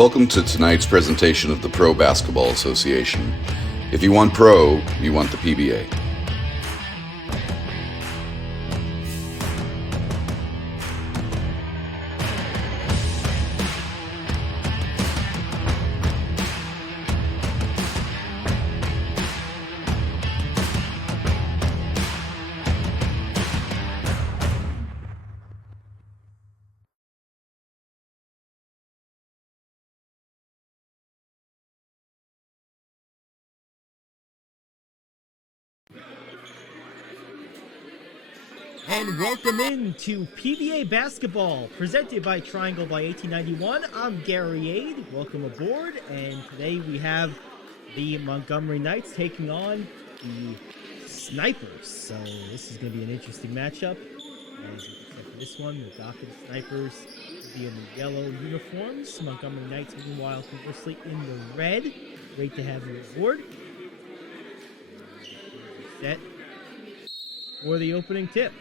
Welcome to tonight's presentation of the Pro Basketball Association. If you want pro, you want the PBA. And welcome in to PBA Basketball, presented by Triangle by 1891. I'm Gary Aid. Welcome aboard. And today we have the Montgomery Knights taking on the Snipers. So this is going to be an interesting matchup. As except for this one, the Dothan Snipers will be in the yellow uniforms. Montgomery Knights, meanwhile, conversely in the red. Great to have you aboard. Set for the opening tip.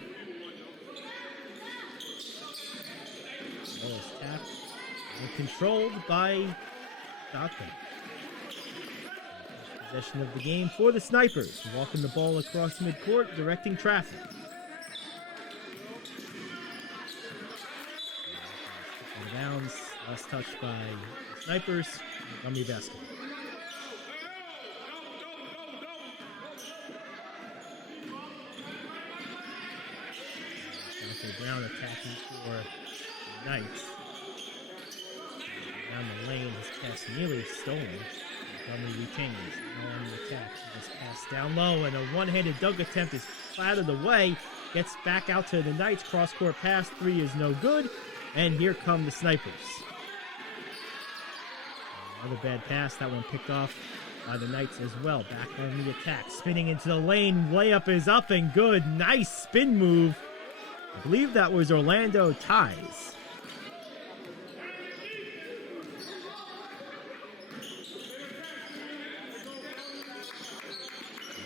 Ball is tapped and controlled by Dothan. Possession of the game for the Snipers. Walking the ball across midcourt, directing traffic. Out of bounds. Last touch by the Snipers. Montgomery basketball. DeAnte Brown attacking for the Knights. Down the lane, his pass nearly stolen. Montgomery retains. Now on the attack. He just passed down low, and a one-handed dunk attempt is out of the way. Gets back out to the Knights. Cross-court pass. Three is no good. And here come the Snipers. Another bad pass. That one picked off by the Knights as well. Back on the attack. Spinning into the lane. Layup is up and good. Nice spin move. I believe that was Orlando Tyes.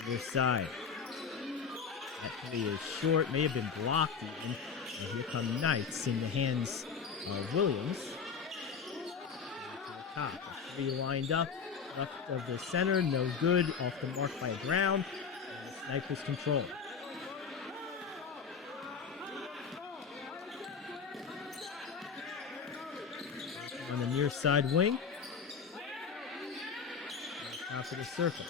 Other side. That three is short. May have been blocked even. And here come Knights in the hands of Williams. To the top. A three lined up. Left of the center. No good. Off the mark by Brown. And the Snipers control. On the near side wing. Top of the circle.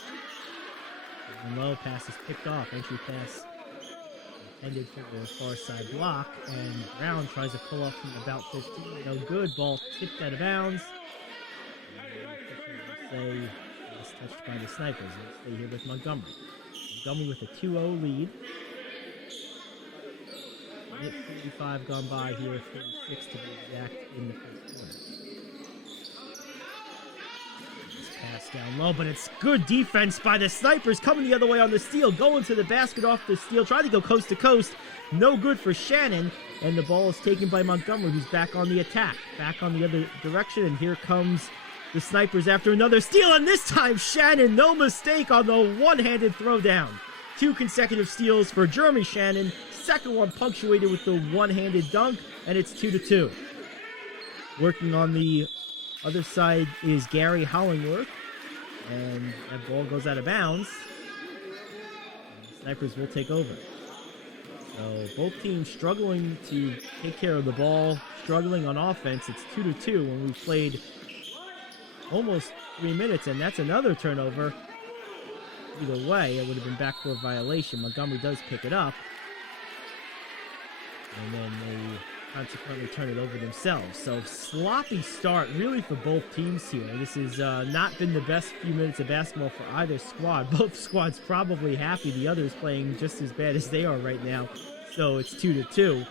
And low pass is picked off. Entry pass intended for the far side block. And Brown tries to pull up from about 15. No good. Ball tipped out of bounds. And say it's touched by the Snipers. We'll stay here with Montgomery. Montgomery with a 2-0 lead. Minute 45 gone by here. 46 to be exact in the first quarter. Pass down low, but it's good defense by the Snipers. Coming the other way on the steal. Going to the basket off the steal. Trying to go coast to coast. No good for Shannon. And the ball is taken by Montgomery, who's back on the attack. Back on the other direction. And here comes the Snipers after another steal. And this time Shannon, no mistake on the one-handed throwdown. 2 consecutive steals for Jeremy Shannon. Second one punctuated with the one-handed dunk. And it's 2-2. Working on the other side is Gary Hollingsworth, and that ball goes out of bounds. And the Snipers will take over. So both teams struggling to take care of the ball, struggling on offense. It's 2-2 when we played almost 3 minutes, and that's another turnover. Either way, it would have been backcourt violation. Montgomery does pick it up, and then they consequently turn it over themselves. So sloppy start really for both teams here. This has not been the best few minutes of basketball for either squad. Both squads probably happy. The other's playing just as bad as they are right now. So it's 2-2.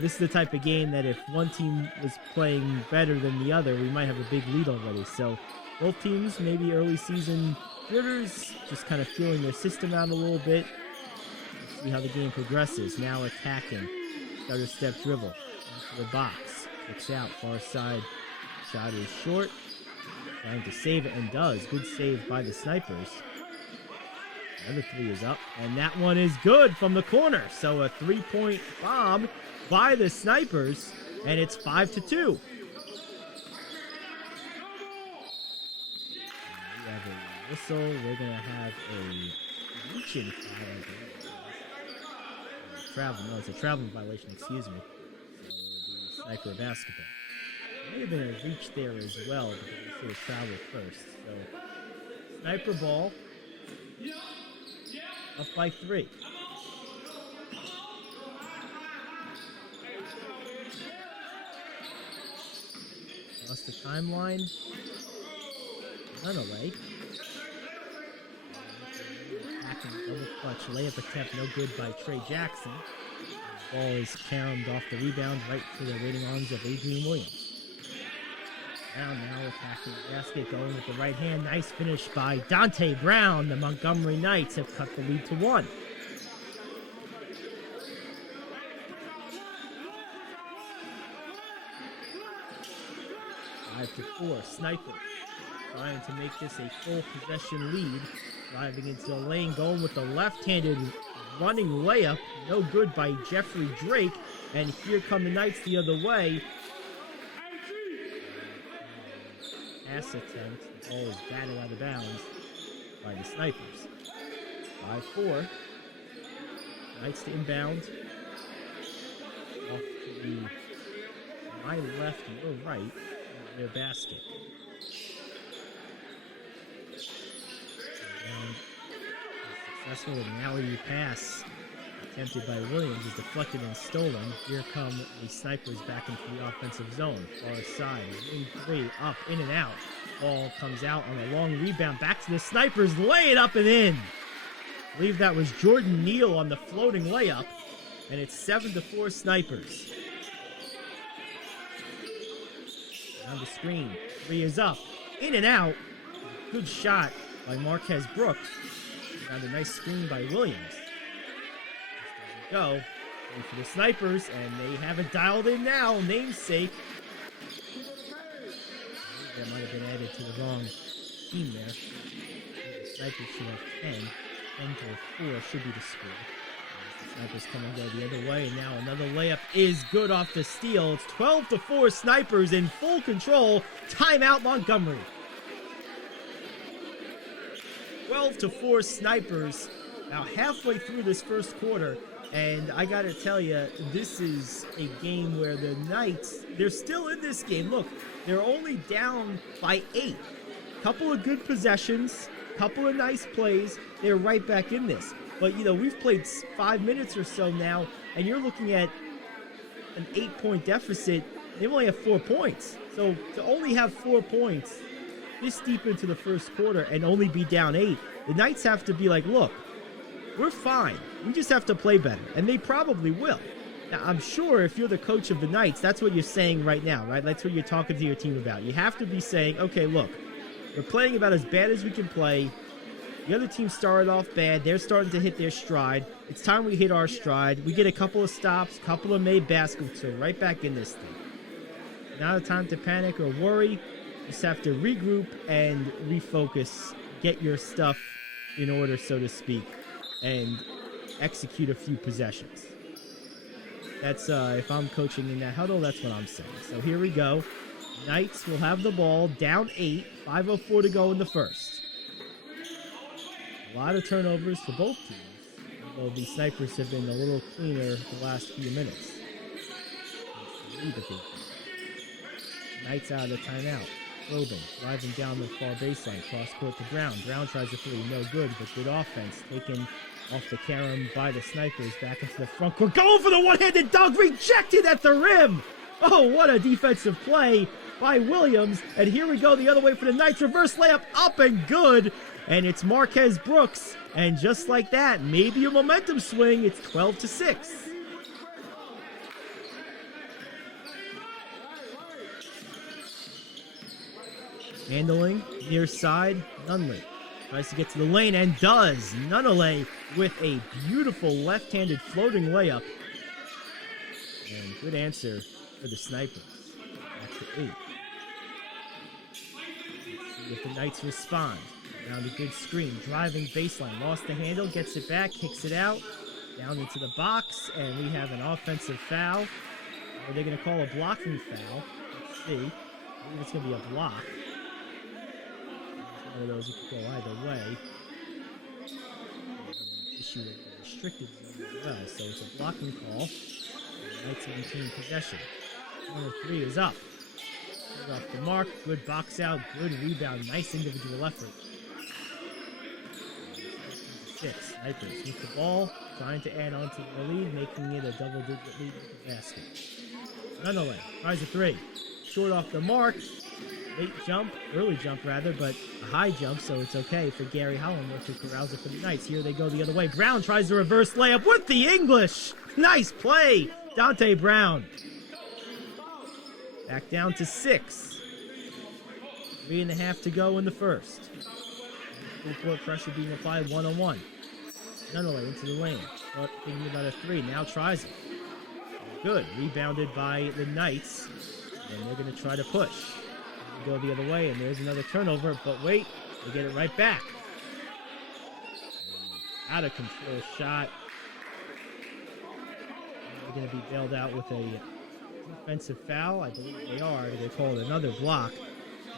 This is the type of game that if one team was playing better than the other, we might have a big lead already. So both teams, maybe early season quitters, just kind of feeling their system out a little bit. Let's see how the game progresses. Now attacking. Stutter step dribble. The box. Kicks out. Far side. Shot is short. Trying to save it and does. Good save by the Snipers. Another three is up. And that one is good from the corner. So a 3-point bomb by the Snipers. And it's 5-2. Whistle. We're going to have a reaching foul. It's a traveling violation, excuse me. So it'll be Sniper basketball. May have been a reach there as well, but it was travel first. So Sniper ball. Up by 3. Lost the timeline. Nunnaly. Attacking double clutch layup attempt, no good by Tre Jackson. The ball is caromed off the rebound right to the waiting arms of Adrian Williams. Brown now attacking the basket, going with the right hand. Nice finish by DeAnte Brown. The Montgomery Knights have cut the lead to 1. Five to 4. Sniper trying to make this a full possession lead. Driving into the lane, going with the left-handed running layup. No good by Jeffrey Drake. And here come the Knights the other way. Pass attempt. The ball is batted out of bounds by the Snipers. 5-4. Knights to inbound. Off to the my left, your right. Their basket. And successful with an alley pass attempted by Williams is deflected and stolen. Here come the Snipers back into the offensive zone. Far side, wing 3, up, in and out. Ball comes out on a long rebound. Back to the Snipers, lay it up and in. I believe that was Jordan Neal on the floating layup. And it's 7-4 Snipers. On the screen, 3 is up, in and out. Good shot by Marquez Brooks. Found a nice screen by Williams. Go. And for the Snipers, and they have it dialed in now. Namesake. That might have been added to the wrong team there. The Snipers should have 10. 10 to 4 should be the score. Snipers come and go the other way, and now another layup is good off the steal. It's 12-4 Snipers in full control. Timeout Montgomery. 12-4 Snipers. Now halfway through this first quarter, and I gotta tell you, this is a game where the Knights, they're still in this game. Look, they're only down by 8. Couple of good possessions, couple of nice plays. They're right back in this. But, you know, we've played 5 minutes or so now, and you're looking at an 8-point deficit. They only have 4 points. So to only have 4 points this deep into the first quarter and only be down 8, the Knights have to be like, look, we're fine. We just have to play better. And they probably will. Now, I'm sure if you're the coach of the Knights, that's what you're saying right now, right? That's what you're talking to your team about. You have to be saying, okay, look, we're playing about as bad as we can play. The other team started off bad. They're starting to hit their stride. It's time we hit our stride. We get a couple of stops, couple of made baskets, so right back in this thing. Not a time to panic or worry. Just have to regroup and refocus. Get your stuff in order, so to speak, and execute a few possessions. That's, if I'm coaching in that huddle, that's what I'm saying. So here we go. Knights will have the ball, down 8, 5:04 to go in the first. A lot of turnovers for both teams, although the Snipers have been a little cleaner the last few minutes. Knights out of the timeout. Robin driving down the far baseline, cross court to Brown. Brown tries a 3, no good, but good offense. Taken off the carom by the Snipers, back into the front court. Going for the one-handed dunk, rejected at the rim! Oh, what a defensive play by Williams. And here we go the other way for the Knights. Reverse layup, up and good. And it's Marquez Brooks. And just like that, maybe a momentum swing. It's 12-6. Handling, near side, Nunnaly. Tries to get to the lane and does. Nunnaly with a beautiful left-handed floating layup. And good answer for the Snipers. Back to 8. Let's see if the Knights respond. Now the good screen, driving baseline, lost the handle, gets it back, kicks it out, down into the box, and we have an offensive foul. Are they going to call a blocking foul? Let's see. I believe it's going to be a block. one of those you could go either way. Issue with the restricted zone as well, so it's a blocking call. Knights maintain possession. Corner 3 is up. Off the mark, good box out, good rebound, nice individual effort. 6, Snipers with the ball, trying to add on to the lead, making it a double-digit lead with the basket. Nunnaly tries a 3. Short off the mark. Late jump, early jump rather, but a high jump, so it's okay for Gary Hollingsworth, who corrals it for the Knights. Here they go the other way. Brown tries the reverse layup with the English. Nice play, DeAnte Brown. Back down to 6. 3.5 to go in the first. Full court pressure being applied one-on-one. Nunnaly into the lane. Thinking about a 3, now tries it. Good, rebounded by the Knights, and they're going to try to push. Go the other way, and there's another turnover, but wait, they get it right back. Out of control shot. They're going to be bailed out with a defensive foul. I believe they are. They call it another block.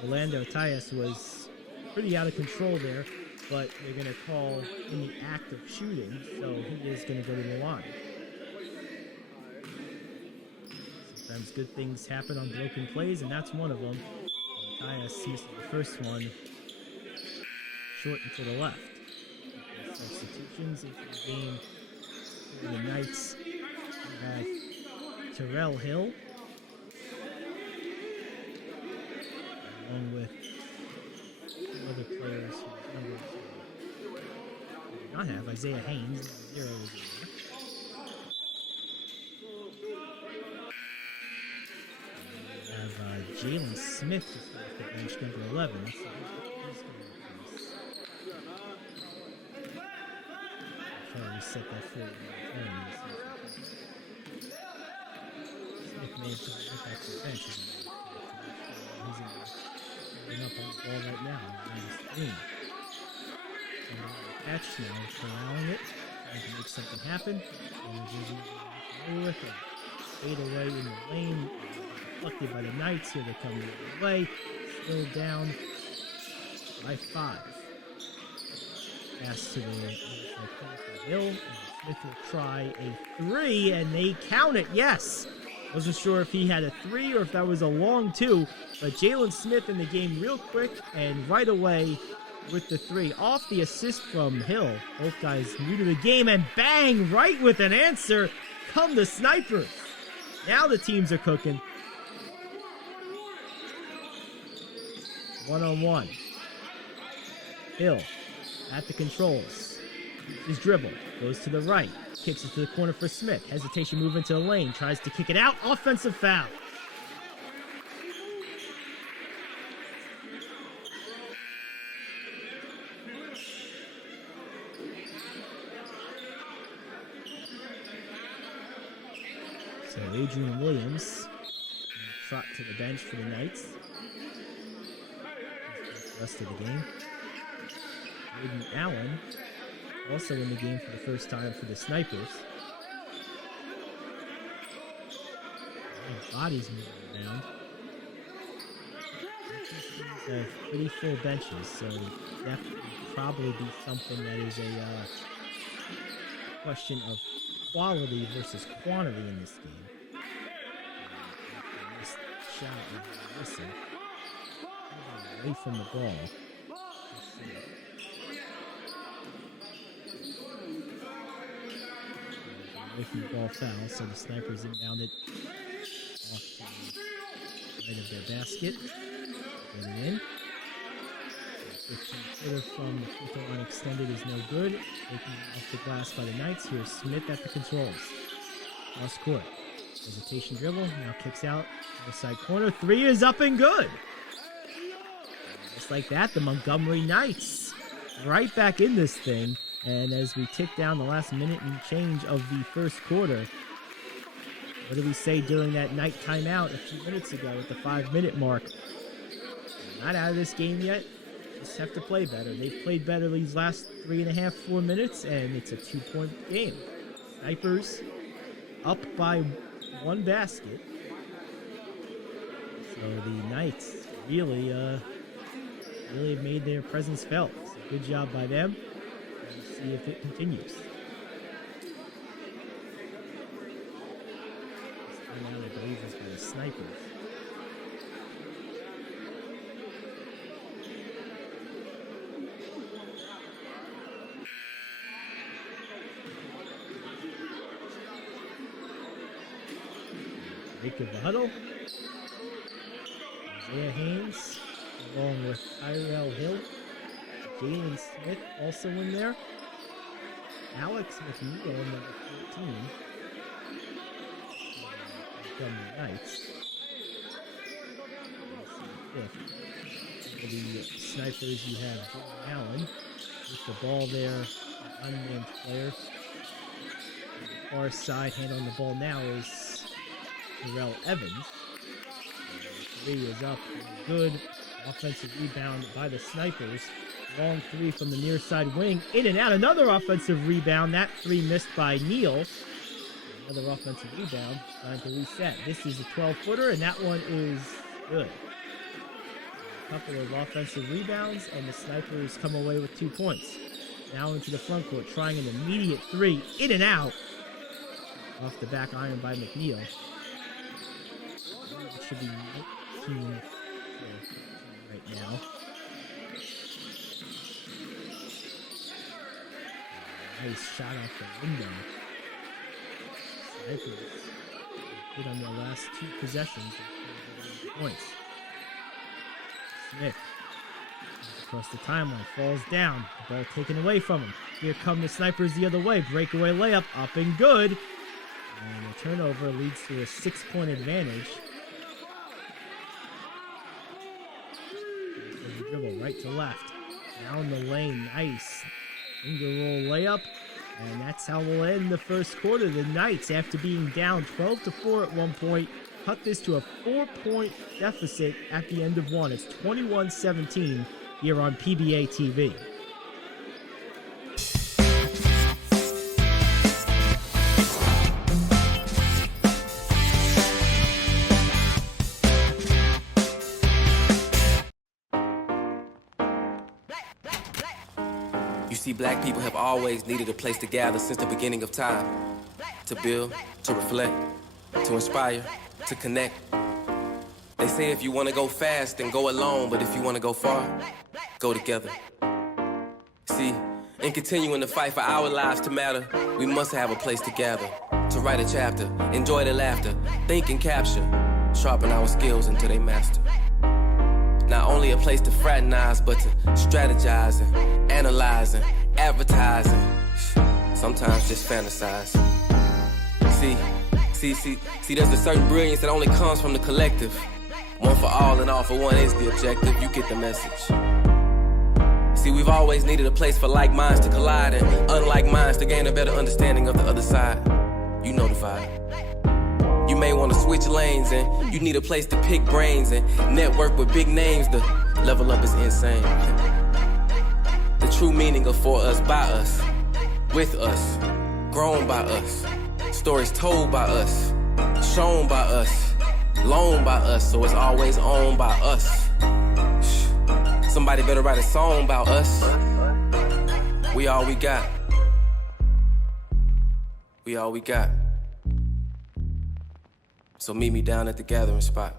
Orlando Tyes was pretty out of control there, but they're going to call in the act of shooting, so he is going to go to the line. Sometimes good things happen on broken plays, and that's one of them. Tyes missed the first one, short and to the left. Substitutions into the game for the Knights. We have Terrell Hill, along with two other players whose numbers we do not have. Isiah Haynes, 0 is in there. Jalen Smith just got off the bench, number 11. So he's trying to reset that forward. Smith may have to get back to the bench. He's up on the ball right now. On the screen. Catch now, allowing it. Trying to make something happen. And with it. Fade away in the lane. Deflected by the Knights. Here they come the other way. Still down by 5. Pass to the Hill. And Smith will try a 3, and they count it. Yes! Wasn't sure if he had a 3 or if that was a long 2, but Jalen Smith in the game real quick and right away with the 3. Off the assist from Hill. Both guys new to the game, and bang! Right with an answer. Come the Snipers. Now the teams are cooking. 1-on-1. Hill at the controls. His dribble goes to the right. Kicks it to the corner for Smith. Hesitation move into the lane. Tries to kick it out. Offensive foul. So Adrian Williams trot to the bench for the Knights. Rest of the game. Aiden Allen also in the game for the first time for the Snipers. Bodies moving around. Pretty full benches, so that would probably be something that is a question of quality versus quantity in this game. This shot is missing. Away from the ball. Away from the ball foul, so the Snipers inbounded off to the right of their basket. Get it in. 15-footer from the free throw line extended is no good. Taken off the glass by the Knights. Here's Smith at the controls. Cross court. Hesitation dribble. Now kicks out the side corner. 3 is up and good. Just like that, the Montgomery Knights right back in this thing. And as we tick down the last minute and change of the first quarter, what did we say during that night timeout a few minutes ago at the 5-minute mark? Not out of this game yet. Just have to play better. They've played better these last 3.5, 4 minutes, and it's a 2-point game. Snipers up by 1 basket. So the Knights really really have made their presence felt. So good job by them. We'll see if it continues. Now I believe it's by the snipers. Break of the huddle. Isiah Haynes, along with Terrell Hill. Jalen Smith also in there. Alex Mcneil, number 14. Montgomery Knights. For the snipers, you have Jordan Allen with the ball there, an unnamed player. On the far side, hand on the ball now is Terrell Evans. The three is up. Good offensive rebound by the snipers. Long three from the near side wing. In and out. Another offensive rebound. That three missed by Neal. Another offensive rebound. Time to reset. This is a 12-footer, and that one is good. A couple of offensive rebounds, and the snipers come away with 2 points. Now into the front court, trying an immediate three. In and out. Off the back iron by Mcneil. It should be 19 right now. Nice shot off the window. Snipers good on their last 2 possessions. Points. Smith across the timeline, falls down. The ball taken away from him. Here come the snipers the other way. Breakaway layup, up and good. And the turnover leads to a 6-point advantage. Dribble right to left. Down the lane, nice. Finger roll layup. And that's how we'll end the first quarter. The Knights, after being down 12-4 at one point, cut this to a 4-point deficit at the end of one. It's 21-17 here on PBATV. Black people have always needed a place to gather since the beginning of time. To build, to reflect, to inspire, to connect. They say if you want to go fast, then go alone. But if you want to go far, go together. See, in continuing to fight for our lives to matter, we must have a place to gather. To write a chapter, enjoy the laughter, think and capture, sharpen our skills until they master. Not only a place to fraternize, but to strategize and analyze and advertising. Sometimes just fantasize. See, there's a certain brilliance that only comes from the collective. One for all and all for one is the objective. You get the message. See, we've always needed a place for like minds to collide and unlike minds to gain a better understanding of the other side. You know the vibe. You may want to switch lanes and you need a place to pick brains and network with big names. The level up is insane. The true meaning of for us, by us, with us, grown by us, stories told by us, shown by us, loaned by us, so it's always owned by us. Somebody better write a song about us. We all we got. We all we got. So meet me down at the gathering spot.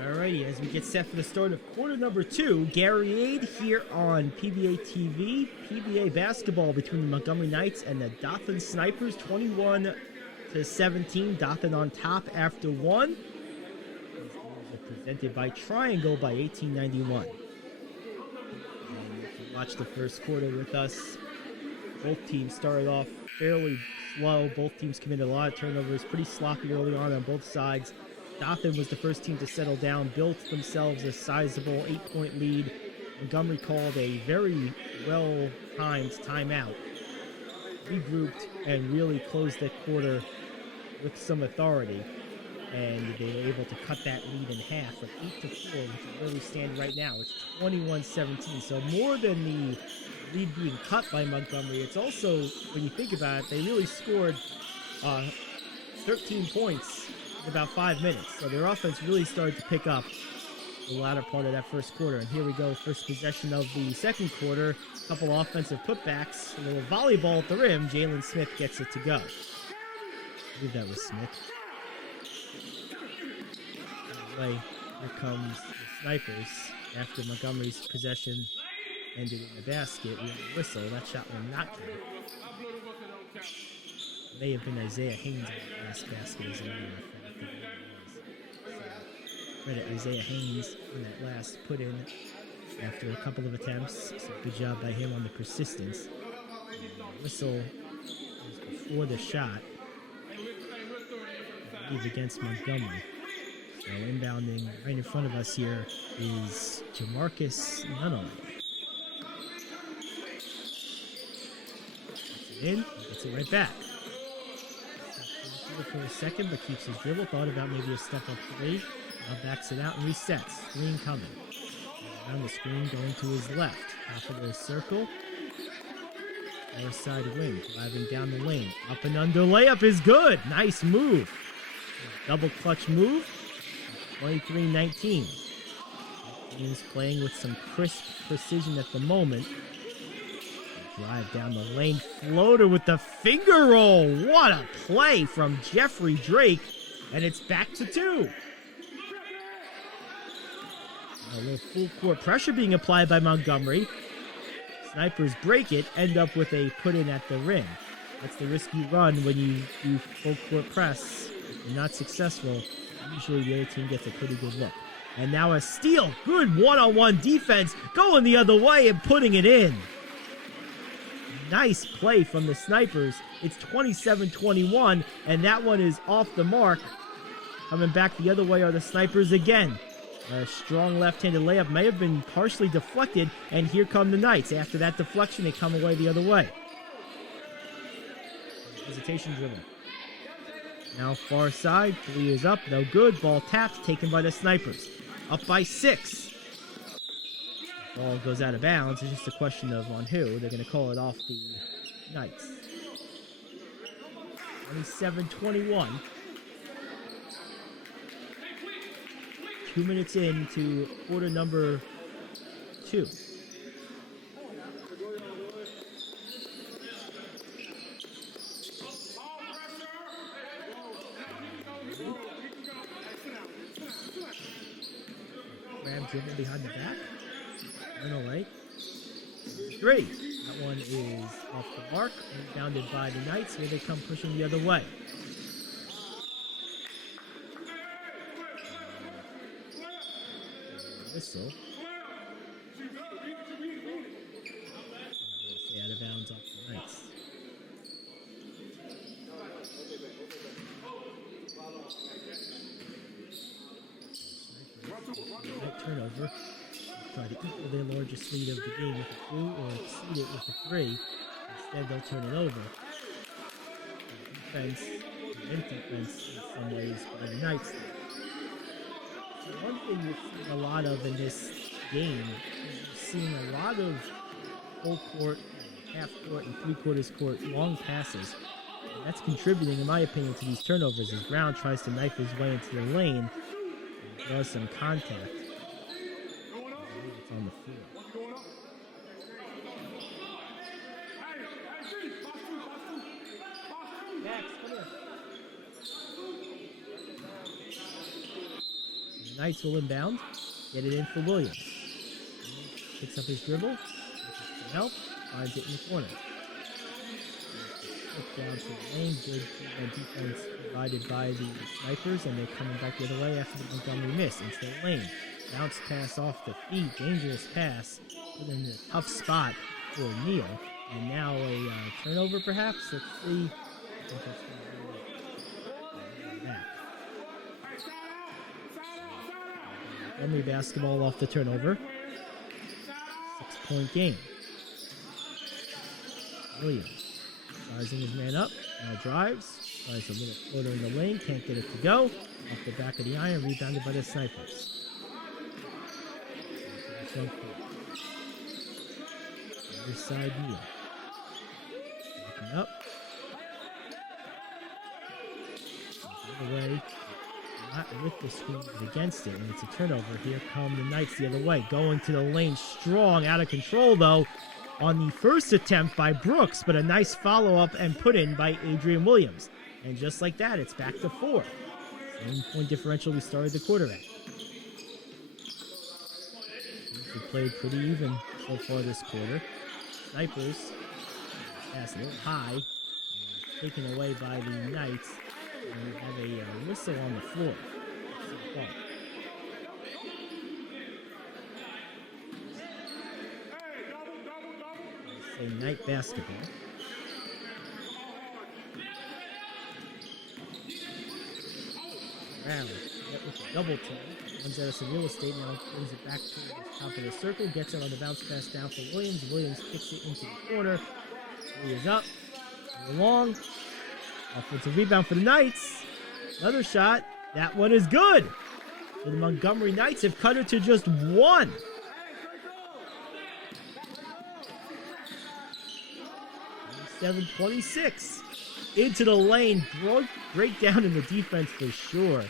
Alrighty, as we get set for the start of quarter number 2, Gary Aid here on PBATV. PBA basketball between the Montgomery Knights and the Dothan Snipers, 21-17. Dothan on top after one. These games are presented by Triangle by 1891. watch the first quarter with us. Both teams started off fairly slow. Both teams committed a lot of turnovers, pretty sloppy early on both sides. Dothan was the first team to settle down, built themselves a sizable 8-point lead. Montgomery called a very well-timed timeout, regrouped, and really closed that quarter with some authority. And they were able to cut that lead in half from 8-4, which is where we stand right now. It's 21-17. So more than the lead being cut by Montgomery, it's also, when you think about it, they really scored 13 points in about 5 minutes. So their offense really started to pick up the latter part of that first quarter. And here we go, first possession of the second quarter. A couple offensive putbacks, a little volleyball at the rim. Jalen Smith gets it to go. I believe that was Smith. Anyway, here comes the Snipers. After Montgomery's possession ended in the basket, we have a whistle. That shot will not count. May have been Isiah Haynes on the last basket, as a matter of fact. Credit Isiah Haynes on that last put in after a couple of attempts. So good job by him on the persistence. The whistle was before the shot. I believe against Montgomery. So inbounding right in front of us here is Jamarcus Nunnaly. Gets it in, gets it right back. For a second, but keeps his dribble. Thought about maybe a step up three. Now backs it out and resets. Screen coming. Around the screen, going to his left. Half of the circle. Lower side wing. Driving down the lane. Up and under layup is good. Nice move. Double clutch move. 23-19. Teams playing with some crisp precision at the moment. Drive down the lane, floater with the finger roll. What a play from Jeffrey Drake, and it's back to 2. A little full court pressure being applied by Montgomery. Snipers break it, end up with a put in at the rim. That's the risk you run when you do full court press. If you're not successful, usually the other team gets a pretty good look. And now a steal, good one-on-one defense, going the other way and putting it in. Nice play from the Snipers. It's 27-21, and that one is off the mark. Coming back the other way are the Snipers again. A strong left-handed layup may have been partially deflected, and here come the Knights. After that deflection, they come away the other way. Hesitation dribble. Now far side, 3 is up, no good. Ball tapped, taken by the Snipers. Up by 6. Ball goes out of bounds. It's just a question of on who. They're going to call it off the Knights. 27-21. 2 minutes into quarter number 2. Graham dribbling behind the back. Right. 3. That one is off the mark. Rebounded by the Knights. Here they come pushing the other way. Whistle. Stay out of bounds off the Knights. Right turnover. Try to equal their largest lead of the game with a 2 or exceed it with a 3. Instead, they'll turn it over. Defense, and defense in some ways by the Knights. So one thing you're seeing a lot of in this game is you're seeing a lot of full court, half court, and 3/4 court long passes. And that's contributing, in my opinion, to these turnovers as Brown tries to knife his way into the lane and draws some contact. On the field. Max, come here. The Knights will inbound. Get it in for Williams. Picks up his dribble. Help. Finds it in the corner. Look down to the lane. Good defense provided by the Snipers, and they're coming back the other way after the Montgomery miss into the lane. Bounce pass off the feet, dangerous pass. put in a tough spot for Neal. And now a turnover, perhaps? Let's see. I think that's gonna be back. Montgomery basketball off the turnover. 6-point game. Williams sizing his man up. Now drives. Tries a little floater in the lane. Can't get it to go. Off the back of the iron. Rebounded by the Snipers. Other side Neal. Backing up. The other way. Not with the screen, but against it. And it's a turnover. Here come the Knights the other way. Going to the lane strong. Out of control, though, on the first attempt by Brooks. But a nice follow-up and put in by Adrian Williams. And just like that, it's back to 4. Same point differential we started the quarter at. We played pretty even so far this quarter. Snipers pass a little high. Taken away by the Knights. And we have a whistle on the floor. Say Knight basketball. Brown with a double team. Runs out of some real estate now. Brings it back to the top of the circle. Gets it on the bounce pass down for Williams. Williams kicks it into the corner. He is up. Long. Offensive rebound for the Knights. Another shot. That one is good. The Montgomery Knights have cut it to just 1. (27-26) into the lane. Breakdown in the defense for sure.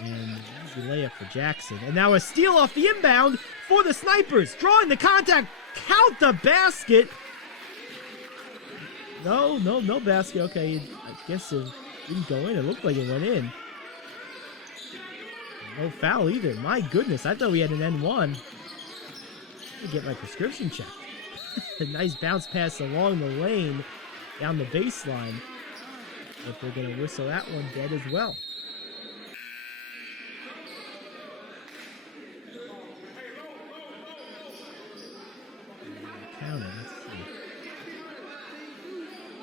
And easy layup for Jackson. And now a steal off the inbound for the Snipers. Drawing the contact. Count the basket. No basket. Okay, I guess it didn't go in. It looked like it went in. No foul either. My goodness, I thought we had an N1. Let me get my prescription checked. A nice bounce pass along the lane, down the baseline. But they're going to whistle that one dead as well. Counting. Let's see.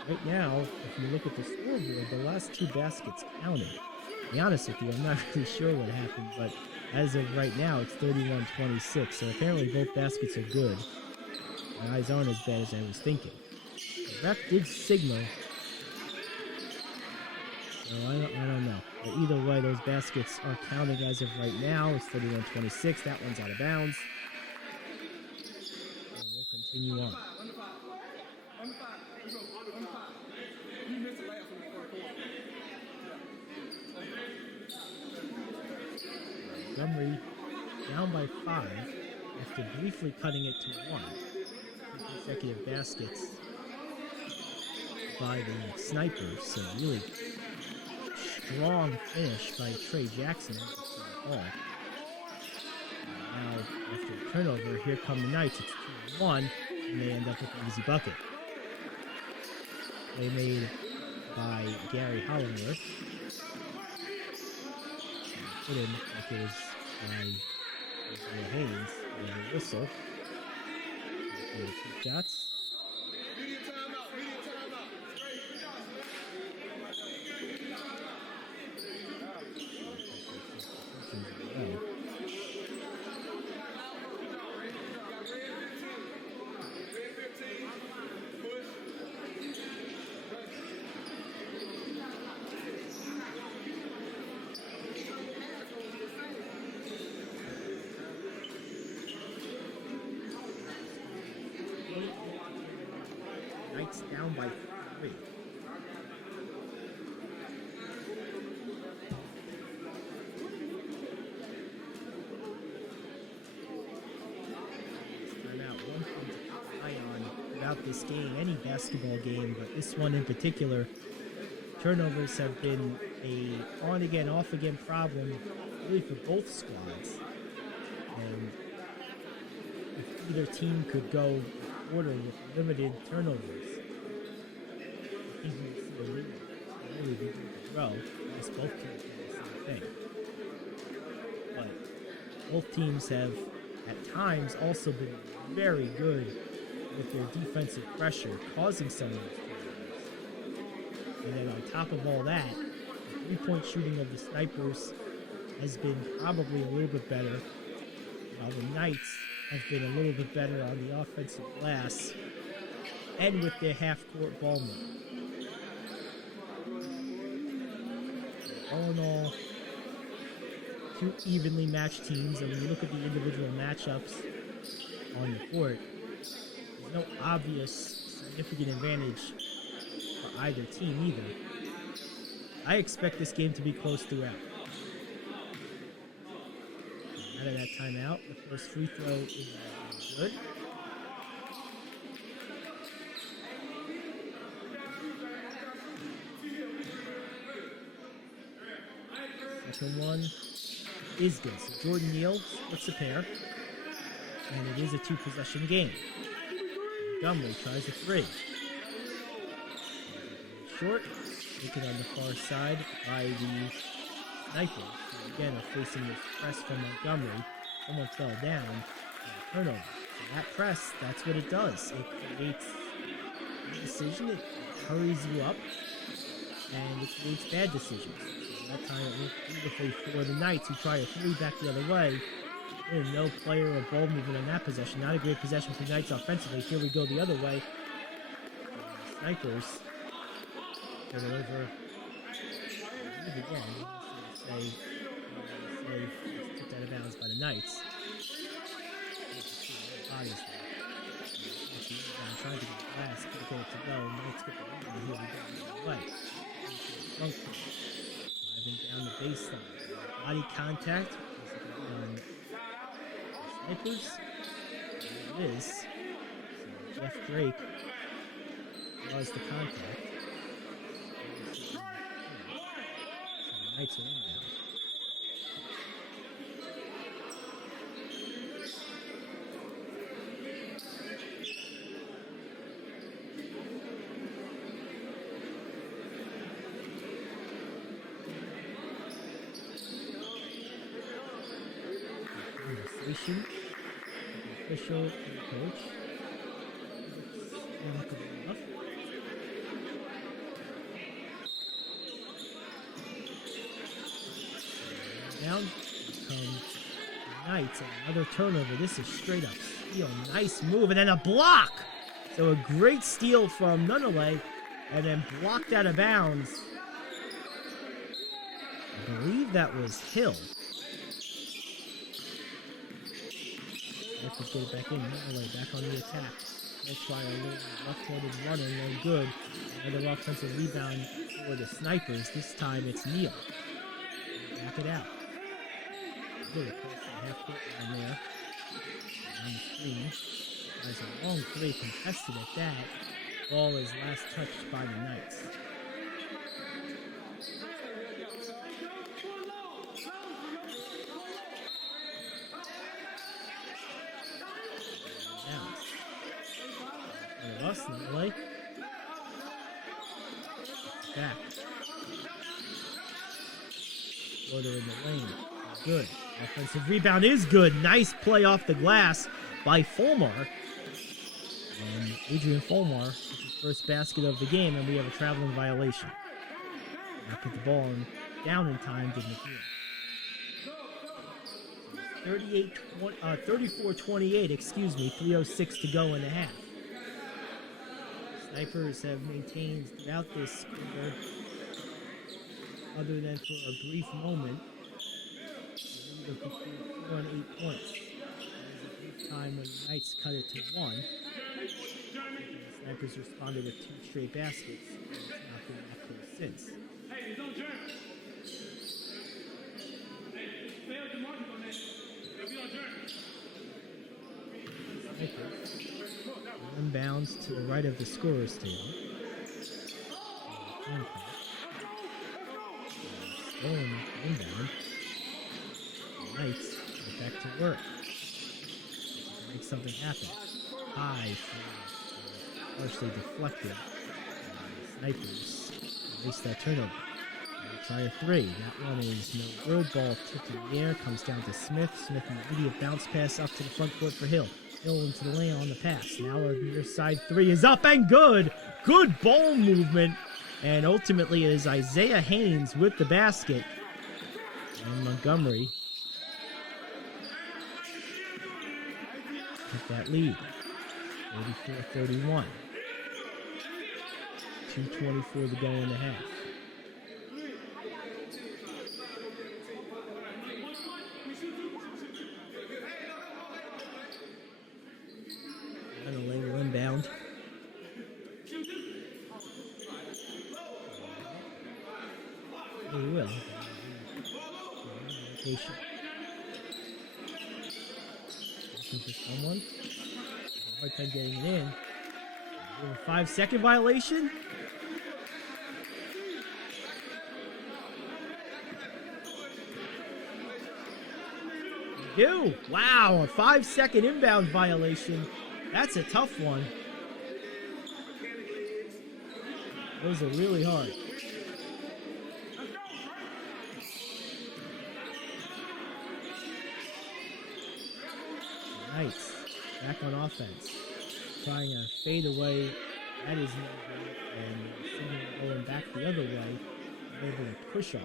Right now, if you look at the scoreboard, the last 2 baskets counted. To be honest with you, I'm not really sure what happened, but as of right now, it's 31-26. So apparently both baskets are good. My eyes aren't as bad as I was thinking. The ref did signal. So I don't know. But either way, those baskets are counted as of right now. It's 31-26. That one's out of bounds. And we'll continue on. Montgomery down by 5 after briefly cutting it to 1. 2 consecutive baskets by the Snipers. So really strong finish by Tre Jackson. Now after a turnover, here come the Knights. It's 2-1, and they end up with an easy bucket. They made by Gary Hollingsworth. Put in like it was by Isiah Haynes. And a whistle. And 2 shots. Knights down by 3. Timeout. One thing to keep eye on about this game, any basketball game, but this one in particular, turnovers have been a on-again, off-again problem really for both squads. And if either team could go a quarter with limited turnovers, I think we'd see a lead really begin to grow, as both teams do the same thing. But both teams have, at times, also been very good with their defensive pressure, causing some of those turnovers. And then on top of all that, the three-point shooting of the Snipers has been probably a little bit better, while the Knights have been a little bit better on the offensive glass and with their half-court ball movement. All in all, two evenly matched teams, and when you look at the individual matchups on the court, there's no obvious significant advantage for either team either. I expect this game to be close throughout. Out of that timeout, the first free throw is good. Second one is good. So Jordan Neal splits a pair, and it is a two-possession game. Montgomery tries a three. Short, taken on the far side by the Snipers. Again, are facing this press from Montgomery. Someone fell down. Turnover. So that press, that's what it does. It creates a decision. It hurries you up, and it creates bad decisions. That time it went beautifully for the Knights, who try a three back the other way. There's no player or ball movement on that possession. Not a great possession for the Knights offensively. Here we go the other way. Snipers turn it over. Again, say kicked out of bounds by the Knights. Obviously. I'm trying to get the glass, can't get it to go. Knights get the rebound. Here we go the other way. Driving down the baseline. Body contact. On the Snipers. There it is. So Jeff Drake was the contact. So the Knights are inbound. Conversation, the official and the coach. It's not good enough. Down come the Knights, and another turnover. This is straight up steal. Nice move, and then a block. So a great steal from Nunnaly, and then blocked out of bounds. I believe that was Hill. Let's get it back in. Nunnaly back on the attack. Let's try a little left-handed runner, no good. Another offensive rebound for the Snipers. This time it's Neal. Back it out. Really close to the half-court line there. On the screen. There's a long three contested at that. Ball is last touched by the Knights. Nunnaly. Back. Order in the lane. Good. Offensive rebound is good. Nice play off the glass by Folmar. And Adrian Folmar with his first basket of the game, and we have a traveling violation. Now put the ball down in time to Mcneil. 34-28, excuse me, 3:06 to go in the half. Snipers have maintained throughout this quarter, other than for a brief moment, a lead of 4 and 8 points. There was a brief time when the Knights cut it to 1. The Snipers responded with 2 straight baskets, and it's not been that close since. Hey, it's on Jeremy. Hey, fail Jamarcus on that. It'll be on Jeremy. Snipers inbounds to the right of the scorer's table. Stolen inbound. The Knights get back to work. Make something happen. High for partially deflected. Snipers erase that turnover. Try a three. That one is no good. Ball tipped in the air. Comes down to Smith. Smith an immediate bounce pass up to the front court for Hill. Hill into the lane on the pass. Now the near side three is up and good. Good ball movement. And ultimately it is Isiah Haynes with the basket. And Montgomery with that lead. 34-31. 2:24 to go in the half. And a later inbound. He will. Looking for someone. Hard time getting it in. A 5-second violation. Wow, a 5-second inbound violation. That's a tough one. Those are really hard. Nice. Back on offense. Trying a fade away. That is no good. And going back the other way. Able to push off.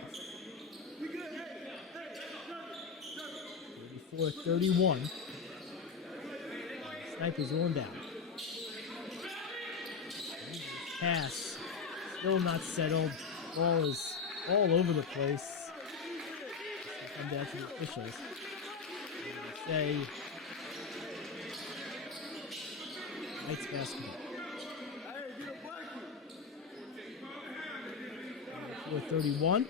34-31. Snipers rolling down. Pass. Still not settled. Ball is all over the place. Come down to the officials. Say Knights basketball. 4:31.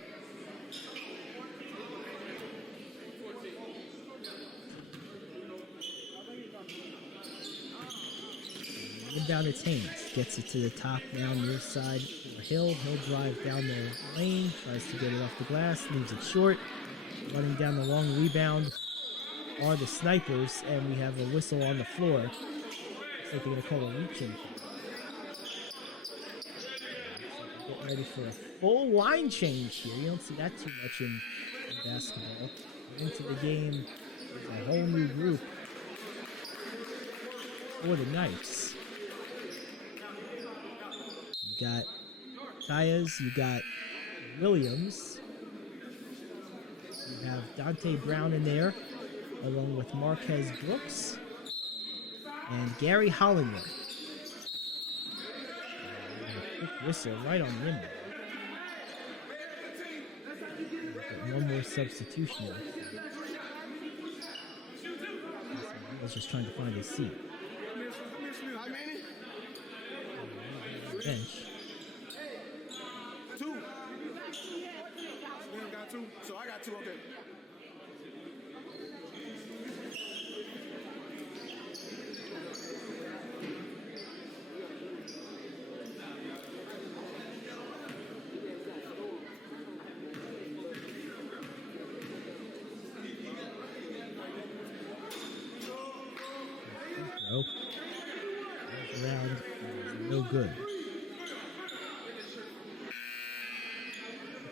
Down it's Haynes. Gets it to the top now near side for Hill. He'll drive down the lane. Tries to get it off the glass. Leaves it short. Running down the long rebound are the Snipers. And we have a whistle on the floor. Looks like they're going to call a reach-in. Getting ready for a full line change here. You don't see that too much in basketball. Into the game, a whole new group for the Knights. You got Tyes, you got Williams, you have DeAnte Brown in there, along with Marquez Brooks and Gary Hollingsworth. A quick whistle right on the inbound. One more substitution. I was just trying to find his seat. Bench. Two. Got two, so I got two. Okay. Nope. Around. No good.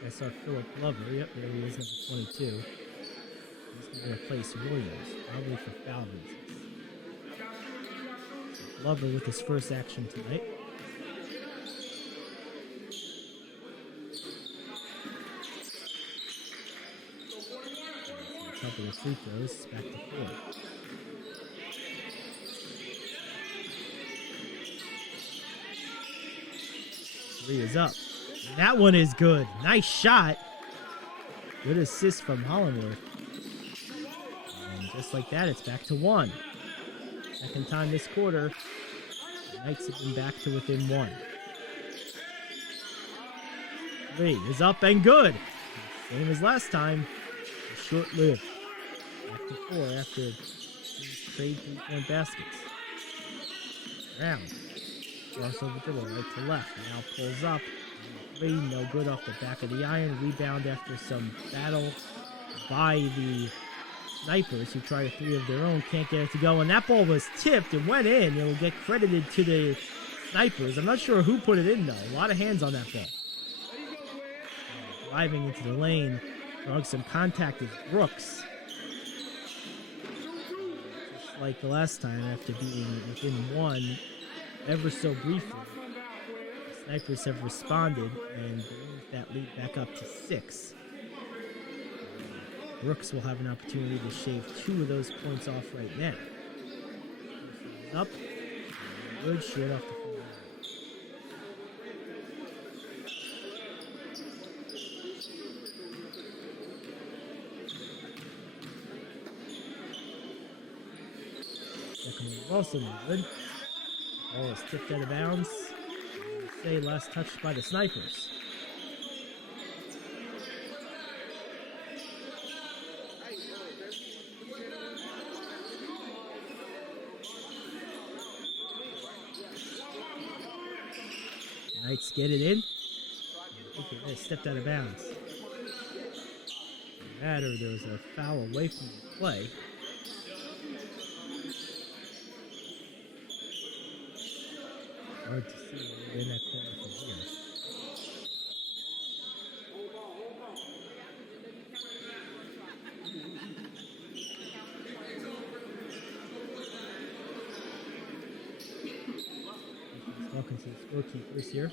I saw Phillip Glover. Yep, there he is, number 22. He's going to replace Williams, probably for foul reasons. So Glover with his first action tonight. A couple of free throws, back to 4. Three is up. That one is good. Nice shot. Good assist from Hollingsworth. And just like that, it's back to 1. Second time this quarter. The Knights have been back to within 1. 3 is up and good. Same as last time. Short-lived. Back to 4 after these trade 3-point baskets. Brown. Crossover dribble right to left. Now pulls up. 3, no good off the back of the iron. Rebound after some battle by the Snipers, who tried a 3 of their own. Can't get it to go. And that ball was tipped and went in. It will get credited to the Snipers. I'm not sure who put it in, though. A lot of hands on that ball. Driving into the lane. Drawing some contact with Brooks. like the last time, after being within one ever so briefly, the Snipers have responded and moved that lead back up to 6. Brooks will have an opportunity to shave 2 of those points off right now. Up. Good shit off the floor. Also good. Ball is tipped out of bounds. Say last touched by the Snipers. Knights get it in. Okay, they stepped out of bounds. That or there was a foul away from the play. Hard to see in that corner from here. Talking to the scorekeepers here.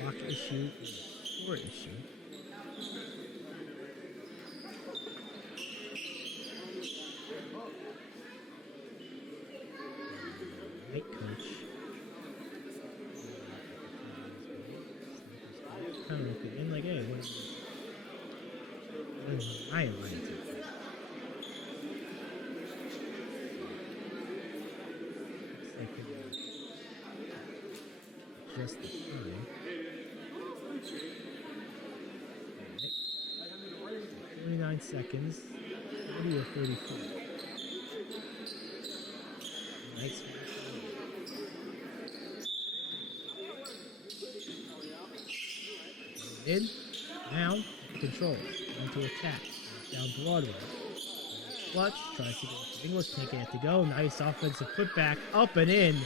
Clock issue and a score issue. Right coach. Kind of looking in like, hey, what is I am right to? Just the time. 49 seconds. 40 or 34. Nice. In. Now. Control. Into attack. Down Broadway. Clutch. Tries to get it to English. Can't get it to go. Nice offensive putback. Up and in.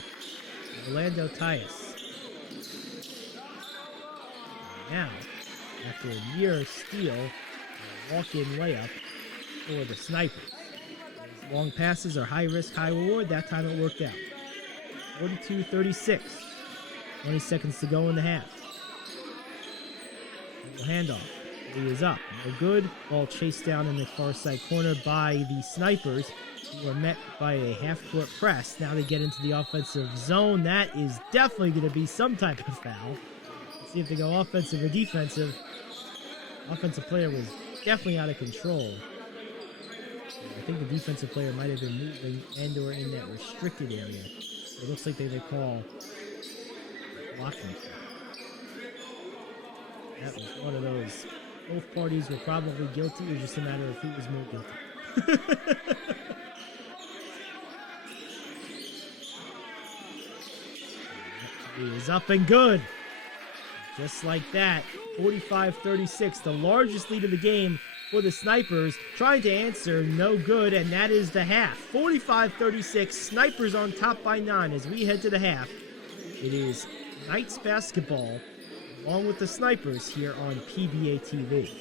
Orlando Tyes. Now, after a near steal, a walk-in layup for the Snipers. These long passes are high risk, high reward. That time it worked out. 42-36. 20 seconds to go in the half. Handoff. He is up. No good. Ball chased down in the far side corner by the Snipers, who are met by a half-court press. Now they get into the offensive zone. That is definitely going to be some type of foul. See if they go offensive or defensive. Offensive player was definitely out of control. I think the defensive player might have been moving and or in that restricted area. It looks like they call blocking. That was one of those. Both parties were probably guilty. It was just a matter of who was more guilty. He is up and good. Just like that, 45-36, the largest lead of the game for the Snipers. Trying to answer, no good, and that is the half. 45-36, Snipers on top by 9 as we head to the half. It is Knights basketball, along with the Snipers here on PBATV.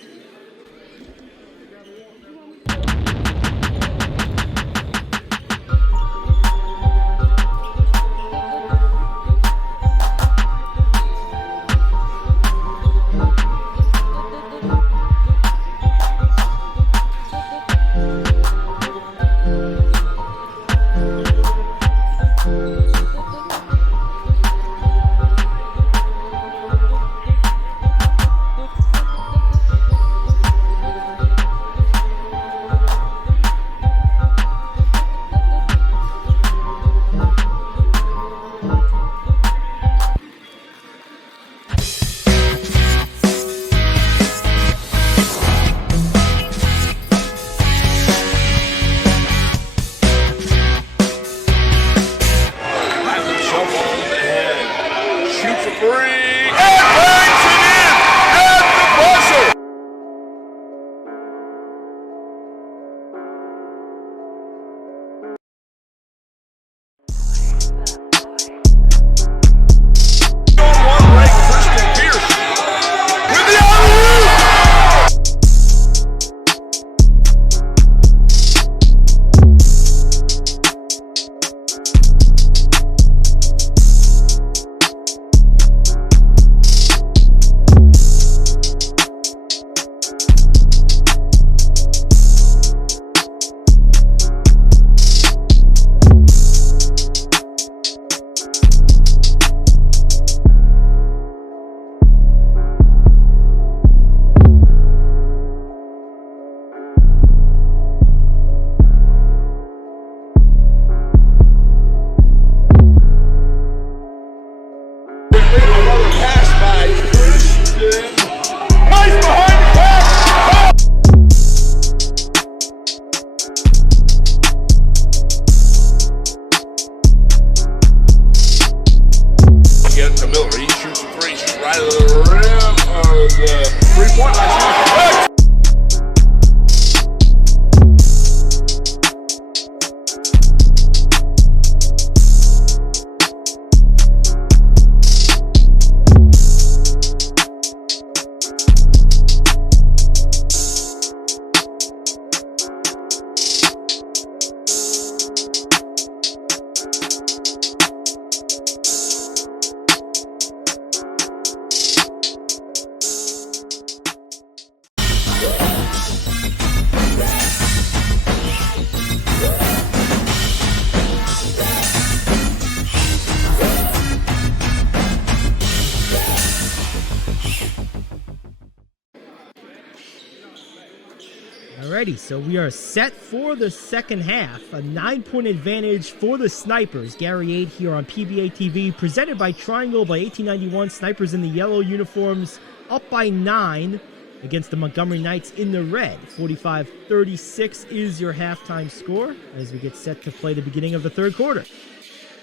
Alrighty, so we are set for the second half. A 9-point advantage for the Snipers. Gary 8 here on PBATV, presented by Triangle by 1891. Snipers in the yellow uniforms, up by 9 against the Montgomery Knights in the red. 45-36 is your halftime score as we get set to play the beginning of the third quarter.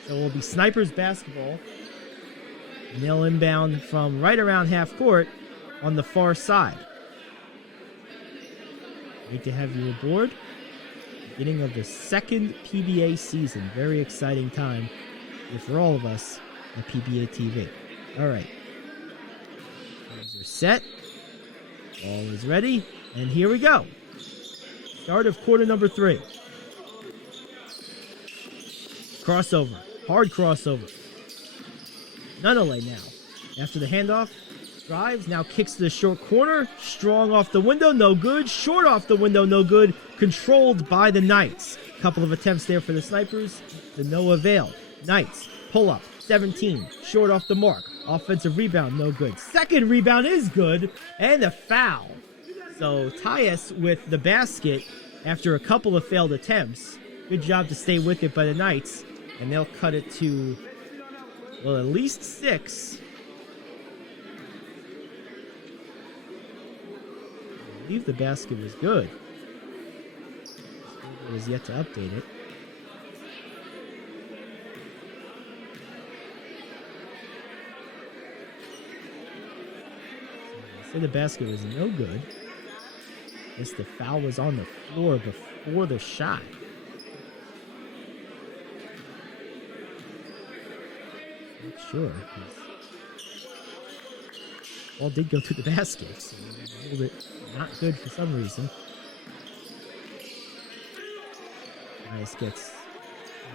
So it will be Snipers basketball. And they'll inbound from right around half court on the far side. Great to have you aboard. Beginning of the second PBA season. Very exciting time for all of us at PBA TV. All right. Those are set. All is ready. And here we go. Start of quarter number 3. Crossover. Hard crossover. Nunnaly now. After the handoff. Drives, now kicks to the short corner. Strong off the window, no good. Short off the window, no good. Controlled by the Knights. Couple of attempts there for the Snipers. To no avail. Knights, pull up. 17. Short off the mark. Offensive rebound, no good. Second rebound is good. And a foul. So Tyes with the basket after a couple of failed attempts. Good job to stay with it by the Knights. And they'll cut it to, well, at least 6. I believe the basket was good. It was yet to update it. I say the basket was no good. I guess the foul was on the floor before the shot. Not sure. Ball did go through the basket, so a little bit not good for some reason. Nice, gets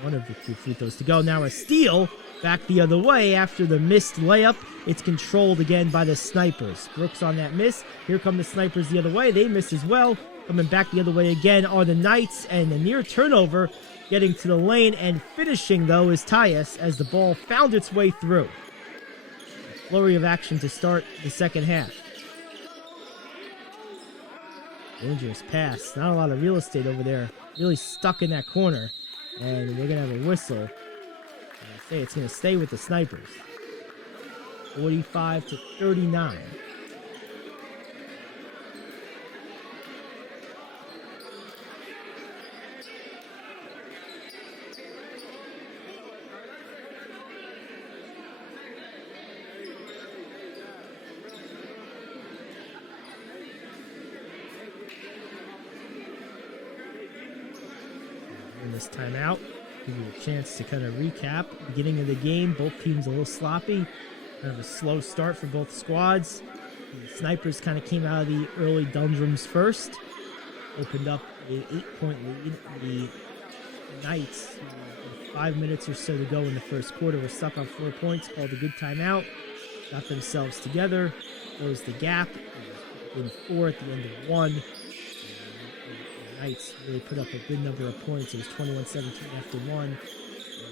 one of the 2 free throws to go. Now a steal back the other way after the missed layup. It's controlled again by the Snipers. Brooks on that miss. Here come the Snipers the other way. They miss as well. Coming back the other way again are the Knights, and the near turnover getting to the lane and finishing, though, is Tyes as the ball found its way through. A flurry of action to start the second half. Dangerous pass. Not a lot of real estate over there. Really stuck in that corner. And we're going to have a whistle. And I say it's going to stay with the Snipers. 45-39. This timeout, give you a chance to kind of recap beginning of the game. Both teams a little sloppy, kind of a slow start for both squads. The Snipers kind of came out of the early doldrums first, opened up an 8-point lead. The Knights, with 5 minutes or so to go in the first quarter, were stuck on 4 points, called a good timeout, got themselves together, closed the gap, in 4 at the end of 1. Knights really put up a good number of points. It was 21-17 after 1. And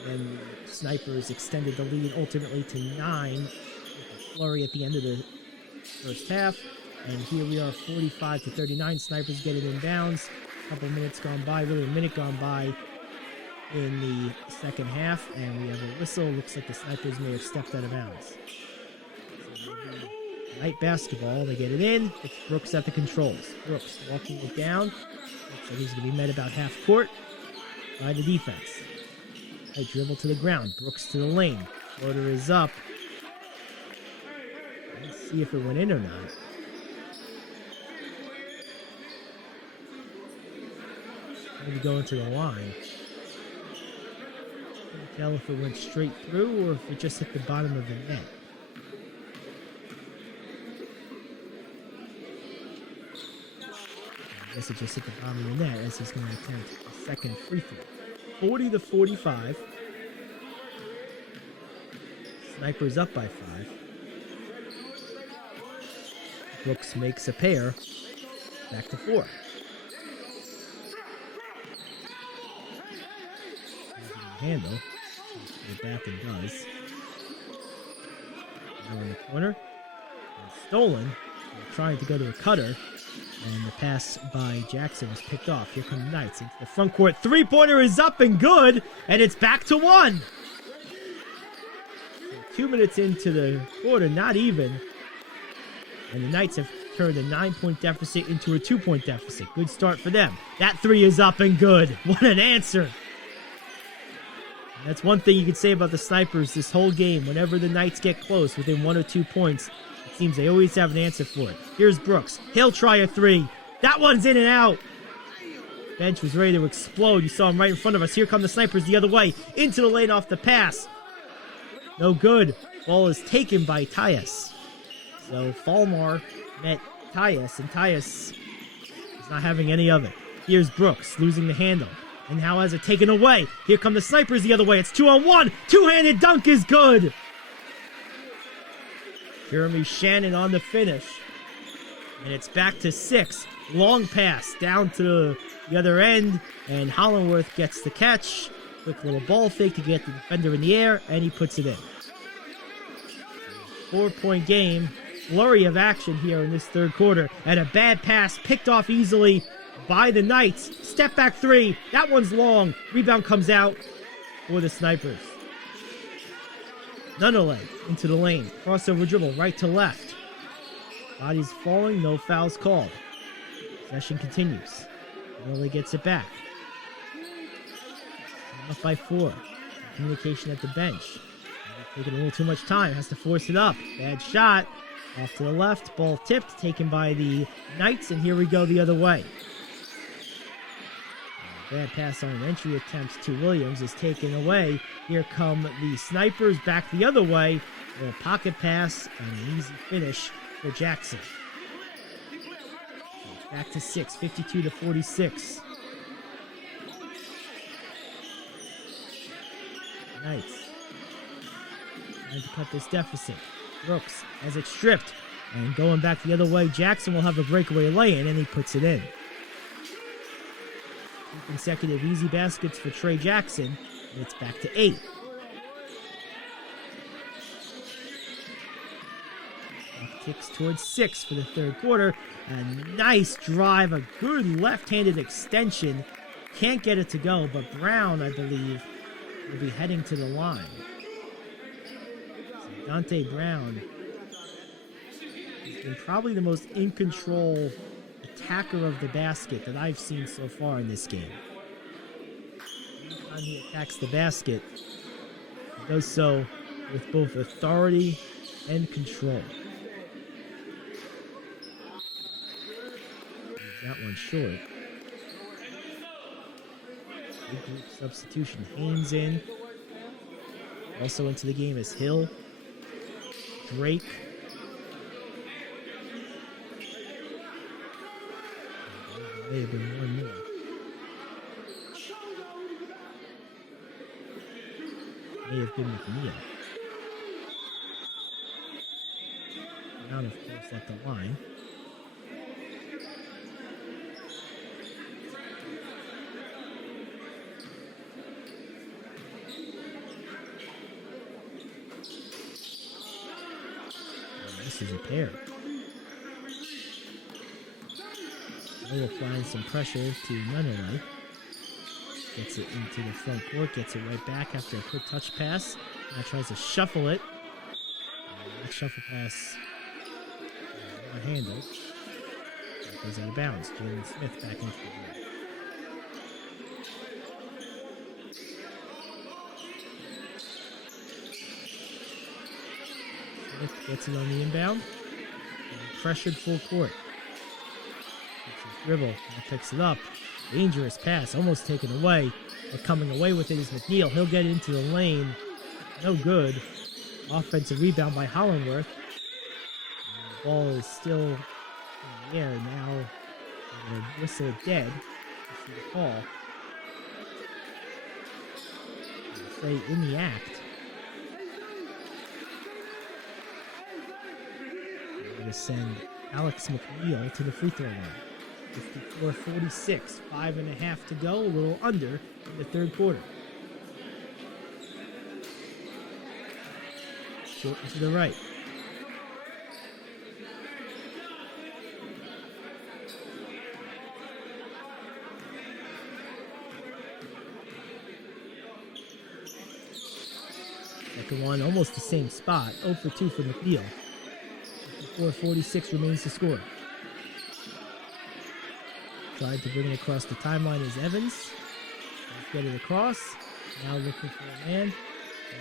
then the Snipers extended the lead ultimately to 9 with a flurry at the end of the first half. And here we are, 45-39. Snipers get it in bounds. A couple minutes gone by, really a minute gone by in the second half. And we have a whistle. Looks like the Snipers may have stepped out of bounds. Knight basketball, they get it in. It's Brooks at the controls. Brooks walking it down. So he's going to be met about half court by the defense. They dribble to the ground. Brooks to the lane. Floater is up. Let's see if it went in or not. Maybe going to the line. Can't tell if it went straight through or if it just hit the bottom of the net. I guess it just hit the bottom of the net as he's going to attempt a second free throw. 40-45. Snipers up by 5. Brooks makes a pair. Back to 4. Handle. Get back and does. Go in the corner. And stolen. Trying to go to a cutter. And the pass by Jackson was picked off. Here come the Knights into the front court. Three-pointer is up and good, and it's back to 1. 2 minutes into the quarter, not even. And the Knights have turned a 9-point deficit into a 2-point deficit. Good start for them. That three is up and good. What an answer. And that's one thing you could say about the Snipers this whole game. Whenever the Knights get close, within 1 or 2 points, it seems they always have an answer for it. Here's Brooks. He'll try a three. That one's in and out. Bench was ready to explode. You saw him right in front of us. Here come the Snipers the other way. Into the lane off the pass. No good. Ball is taken by Tyes. So Folmar met Tyes, and Tyes is not having any of it. Here's Brooks losing the handle. And now has it taken away. Here come the Snipers the other way. It's 2-on-1. Two-handed dunk is good. Jeremy Shannon on the finish. And it's back to 6. Long pass down to the other end. And Hollingsworth gets the catch. Quick little ball fake to get the defender in the air. And he puts it in. 4-point game. Flurry of action here in this third quarter. And a bad pass picked off easily by the Knights. Step back three. That one's long. Rebound comes out for the Snipers. Nunnaly into the lane. Crossover dribble right to left. Bodies falling. No fouls called. Possession continues. Nunnaly gets it back. Up by 4. Communication at the bench. Taking a little too much time. Has to force it up. Bad shot. Off to the left. Ball tipped. Taken by the Knights. And here we go the other way. Bad pass on an entry attempt to Williams is taken away. Here come the Snipers back the other way. A little pocket pass and an easy finish for Jackson. Back to 6. 52-46. Knights trying to cut this deficit. Brooks has it stripped. And going back the other way, Jackson will have a breakaway lay-in, and he puts it in. 2 consecutive easy baskets for Tre Jackson, and it's back to 8. Kicks towards 6 for the third quarter. A nice drive, a good left-handed extension. Can't get it to go, but Brown, I believe, will be heading to the line. So DeAnte Brown has been probably the most in-control attacker of the basket that I've seen so far in this game. Anytime he attacks the basket, he does so with both authority and control. That one short. Big group substitution. Haynes in. Also into the game is Hill. Drake. May have been one more. May have been Mcneil. Brown, of course, at the line. This is a pair. Hill applying some pressure to Nunnaly. Gets it into the front court, gets it right back after a quick touch pass. Now tries to shuffle it. That shuffle pass not handled. That goes out of bounds. Jalen Smith back into the game. Smith gets it on the inbound. And pressured full court. Dribble, and picks it up. Dangerous pass, almost taken away. But coming away with it is Mcneil. He'll get into the lane. No good. Offensive rebound by Hollingsworth. The ball is still in the air now. The whistle dead. You see the call. Say in the act. We're going to send Alex Mcneil to the free throw line. 54-46, 5.5 to go, a little under in the third quarter. Short to the right. Second one, almost the same spot. 0 for 2 for McNeil. 4:46 remains to score. Tried to bring it across the timeline is Evans. Get it across. Now looking for a man.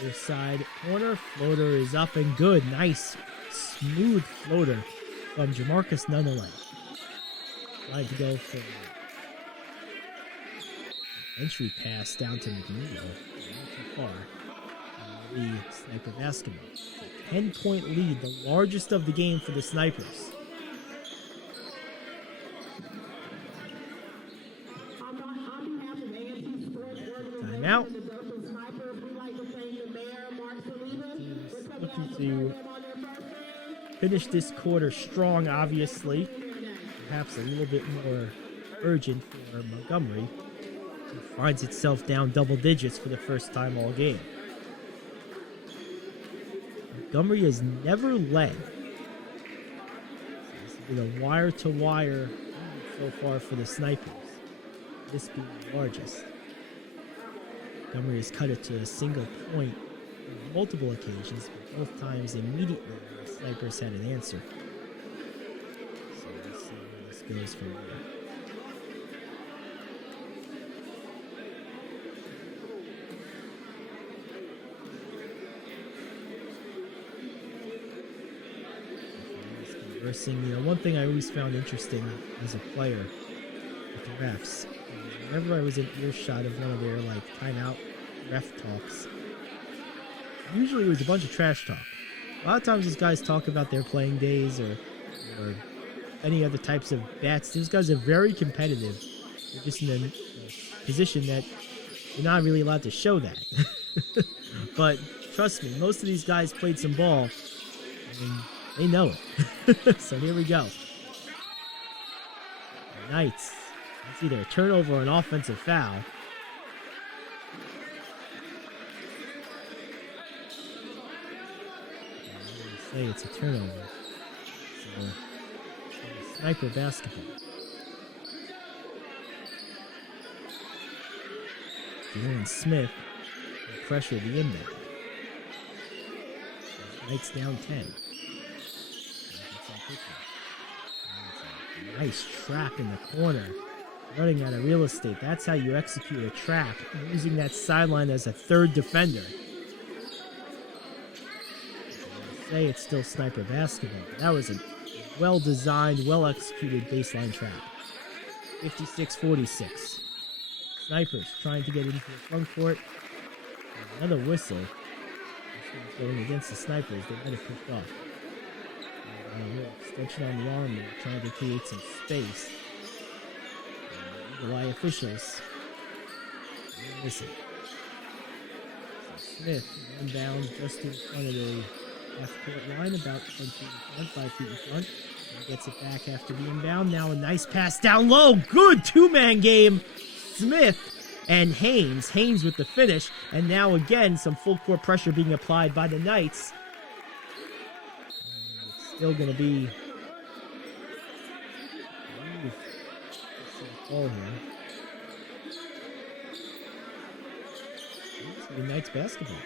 Other side corner. Floater is up and good. Nice, smooth floater from Jamarcus Nunnaly. Tried to go for entry pass down to McNeil. Not too far. The Sniper basketball. 10-point lead, the largest of the game for the Snipers. Timeout. Looking to finish this quarter strong, obviously. Perhaps a little bit more urgent for Montgomery, who finds itself down double digits for the first time all game. Montgomery has never led. This has been a wire-to-wire so far for the Snipers, this being the largest. Montgomery has cut it to a single point on multiple occasions, but both times immediately the Snipers had an answer. So we'll see where this goes from there. One thing I always found interesting as a player with the refs, whenever I was in earshot of one of their timeout ref talks, usually it was a bunch of trash talk. A lot of times these guys talk about their playing days or any other types of bats. These guys are very competitive. They're just in a position that you're not really allowed to show that. But trust me, most of these guys played some ball. They know it. So here we go. Knights. It's either a turnover or an offensive foul. I'm going to say it's a turnover. So, Sniper basketball. Jalen Smith will pressure the inbound. Knights down 10. Nice trap in the corner. Running out of real estate. That's how you execute a trap. Using that sideline as a third defender. I'll say it's still Sniper basketball. That was a well-designed, well-executed baseline trap. 56-46. Snipers trying to get into the front court. Another whistle. Going against the Snipers. They might have picked off. A little extension on the arm there, trying to create some space. Eagle Eye officials. Listen. So Smith, inbound just in front of the half-court line, about 10 feet in front, 5 feet in front. And gets it back after the inbound. Now a nice pass down low. Good two-man game. Smith and Haynes. Haynes with the finish. And now again, some full-court pressure being applied by the Knights. Still going to be ball here. It's going to be Knights basketball.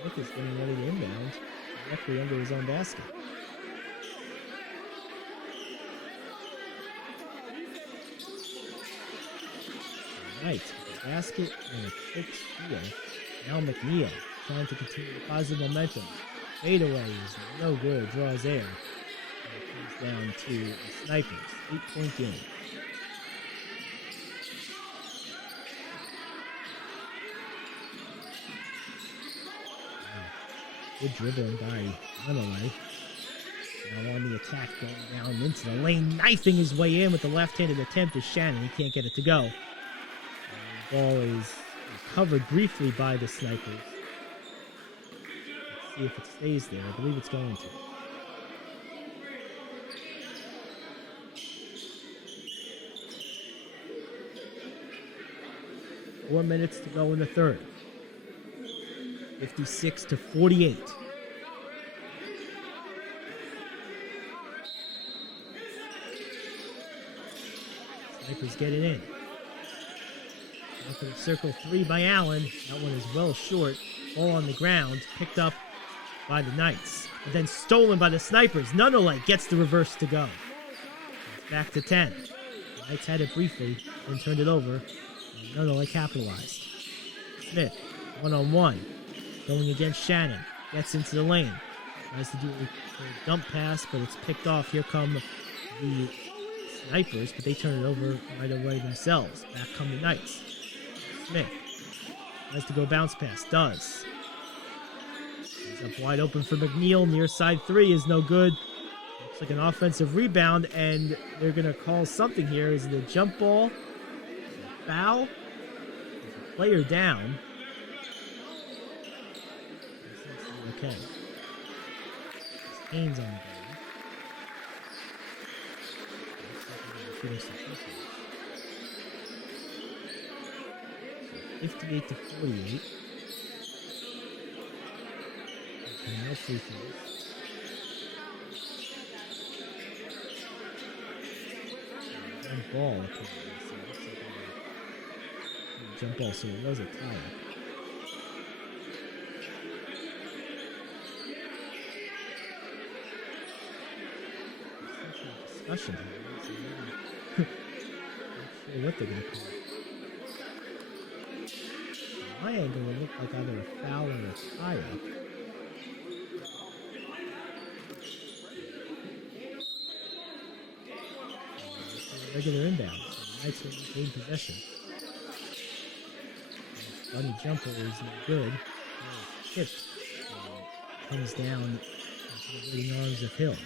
Smith is getting ready to inbound directly under his own basket. Knights with the basket and a quick steal. Now McNeil trying to continue the positive momentum. Fadeaway is no good. Draws air. And it comes down to the Snipers. 8-point game. Good dribbling by Nunnaly. Now on the attack, going down into the lane, knifing his way in with the left-handed attempt is Shannon. He can't get it to go. And the ball is recovered briefly by the Snipers. See if it stays there. I believe it's going to. Four minutes to go in the third. 56-48. Snipers get it in. Now for the circle three by Allen. That one is well short. Ball on the ground. Picked up by the Knights. And then stolen by the Snipers. Nunnaly gets the reverse to go. It's back to 10. The Knights had it briefly, then turned it over. And Nunnaly capitalized. Smith, one-on-one. Going against Shannon. Gets into the lane. Tries to do a dump pass, but it's picked off. Here come the Snipers, but they turn it over right away themselves. Back come the Knights. Smith tries to go bounce pass. Does. He's up wide open for Mcneil. Near side three is no good. Looks like an offensive rebound, and they're going to call something here. Is it a jump ball? A foul? Is a player down? Okay. Haynes on the ball. 58 to 48. Okay, no free throws. Jump ball. Jump ball, so it was a tie. Discussion here. Not sure what they're going to call. From my angle, it looked like either a foul or a tie-up. Regular inbound. So the Knights will gain possession. Bunny jumper is not good. Tipped. Comes down into the waiting arms of Hill.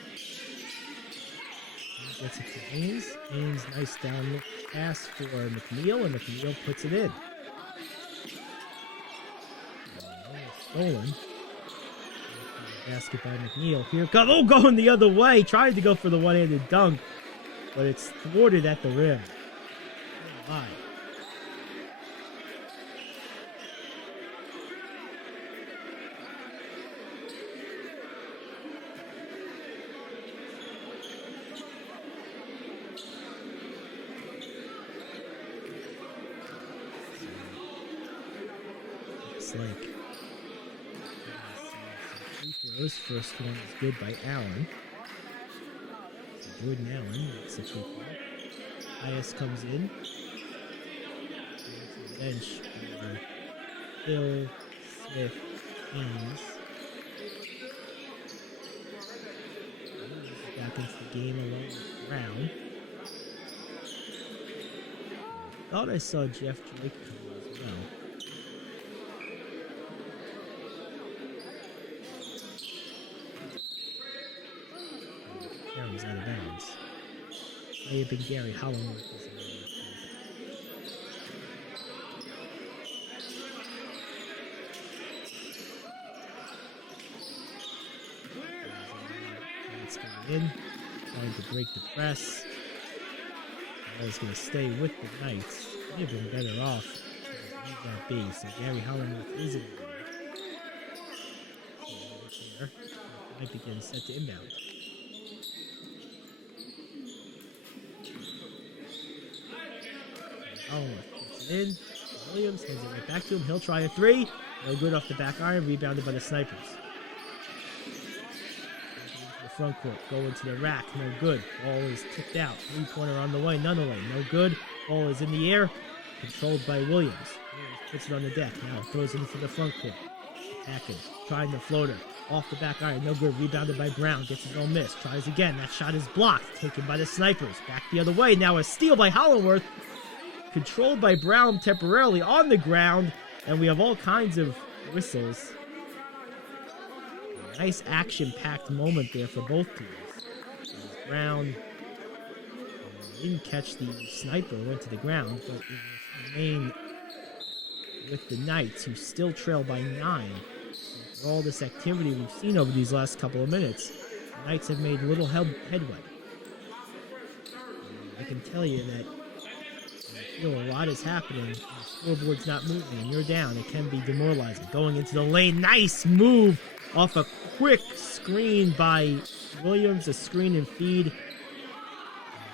Gets it to Haynes. Haynes, nice down pass for Mcneil, and Mcneil puts it in. Stolen. Basket by Mcneil. Here comes. Oh, going the other way. Tried to go for the one-handed dunk, but it's thwarted at the rim. Oh, my. Like free throws. First one is good by Allen. So Jordan Allen makes a free throw. IS comes in. To the bench for Hill, Smith, Haynes. Back into the game along with Brown. Thought I saw Jeff Drake come as well. Gary's out of bounds. May have been Gary Hollingsworth. It's going in, trying to break the press. Ball's going to stay with the Knights. May have been better off leave that be. So Gary Hollingsworth is in there. Might be getting set to inbound. Hollingsworth gets it in. Williams hands it right back to him. He'll try a three. No good off the back iron. Rebounded by the Snipers. The front court. Go into the rack. No good. Ball is tipped out. Three-pointer on the way. Nunnaly. No good. Ball is in the air. Controlled by Williams. Williams puts it on the deck. Now throws it into the front court. Attacking. Trying the floater. Off the back iron. No good. Rebounded by Brown. Gets his own miss. Tries again. That shot is blocked. Taken by the Snipers. Back the other way. Now a steal by Hollingsworth. Controlled by Brown temporarily on the ground. And we have all kinds of whistles. Nice action-packed moment there for both teams. Brown didn't catch the sniper, went to the ground, but it remained with the Knights, who still trail by 9. For all this activity we've seen over these last couple of minutes, the Knights have made little headway. I can tell you that when you feel a lot is happening, the scoreboard's not moving, and you're down. It can be demoralizing. Going into the lane, nice move off a quick screen by Williams, a screen and feed.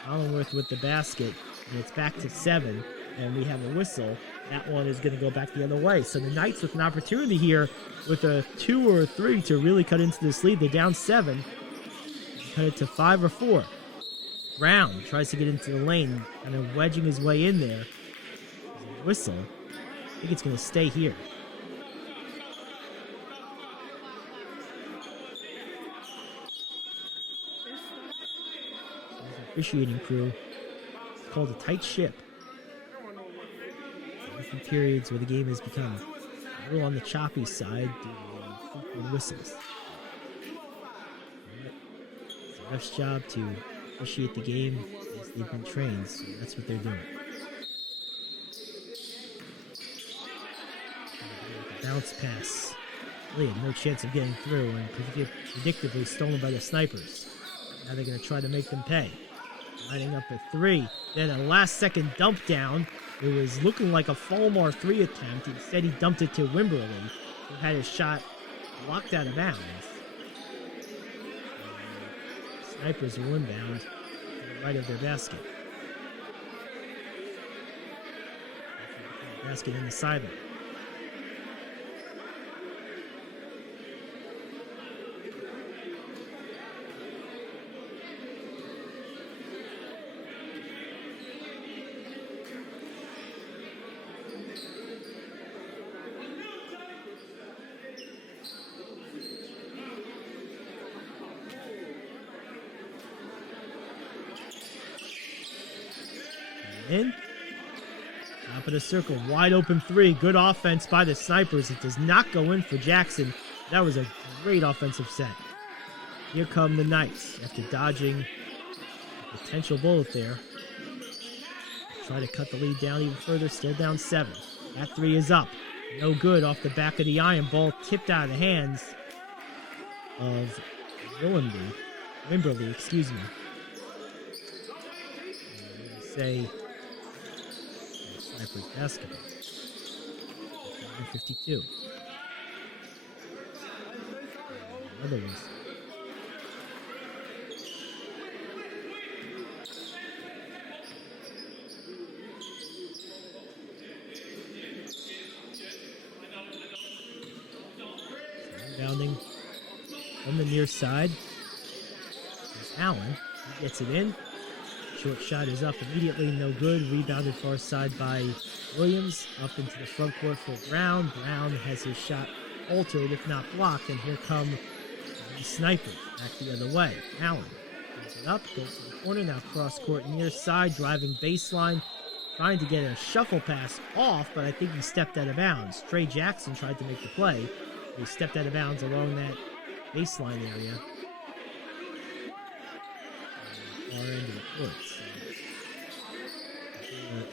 Hollingsworth with the basket, and it's back to 7, and we have a whistle, That one is going to go back the other way. So the Knights with an opportunity here with a 2 or a 3 to really cut into this lead. They're down 7. Cut it to 5 or 4. Brown tries to get into the lane, kind of wedging his way in there. Whistle. I think it's going to stay here. Officiating crew. It's called a tight ship. Different periods where the game has become a little on the choppy side due to frequent whistles. It's the ref's job to officiate the game as they've been trained, so that's what they're doing. Bounce pass. Really had no chance of getting through and predictably stolen by the Snipers. Now they're going to try to make them pay. Lining up a 3. Then a last-second dump down. It was looking like a Folmar 3 attempt. Instead, he dumped it to Wimberly, who had his shot blocked out of bounds. Snipers will inbound to the right of their basket. Basket in the sideline. In. Top of the circle. Wide open 3. Good offense by the Snipers. It does not go in for Jackson. That was a great offensive set. Here come the Knights after dodging a potential bullet there. Try to cut the lead down even further. Still down 7. That 3 is up. No good off the back of the iron. Ball tipped out of the hands of Wimberly, excuse me. Say Snipers basketball. 52. Another one. Rebounding from the near side. There's Allen. He gets it in. Short shot is up immediately, no good. Rebounded far side by Williams. Up into the front court for Brown. Brown has his shot altered, if not blocked, and here come the Snipers back the other way. Allen pulls it up, goes to the corner, now cross court near side, driving baseline, trying to get a shuffle pass off, but I think he stepped out of bounds. Tre Jackson tried to make the play. He stepped out of bounds along that baseline area. Far end of the court.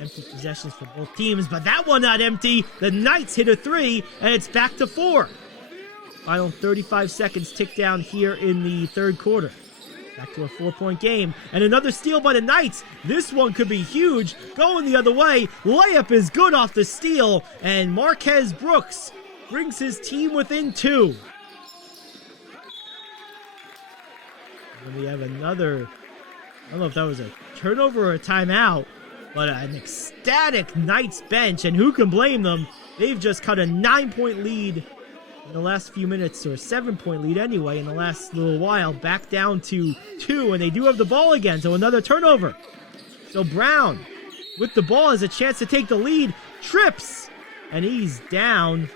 Empty possessions for both teams, but that one not empty. The Knights hit a 3, and it's back to 4. Final 35 seconds tick down here in the third quarter. Back to a 4-point game, and another steal by the Knights. This one could be huge. Going the other way. Layup is good off the steal, and Marquez Brooks brings his team within 2. And we have another, I don't know if that was a turnover or a timeout, but an ecstatic Knights bench, and who can blame them? They've just cut a 9-point lead in the last few minutes, or a 7-point lead anyway, in the last little while, back down to 2, and they do have the ball again, so another turnover. So Brown, with the ball, has a chance to take the lead, trips, and he's down.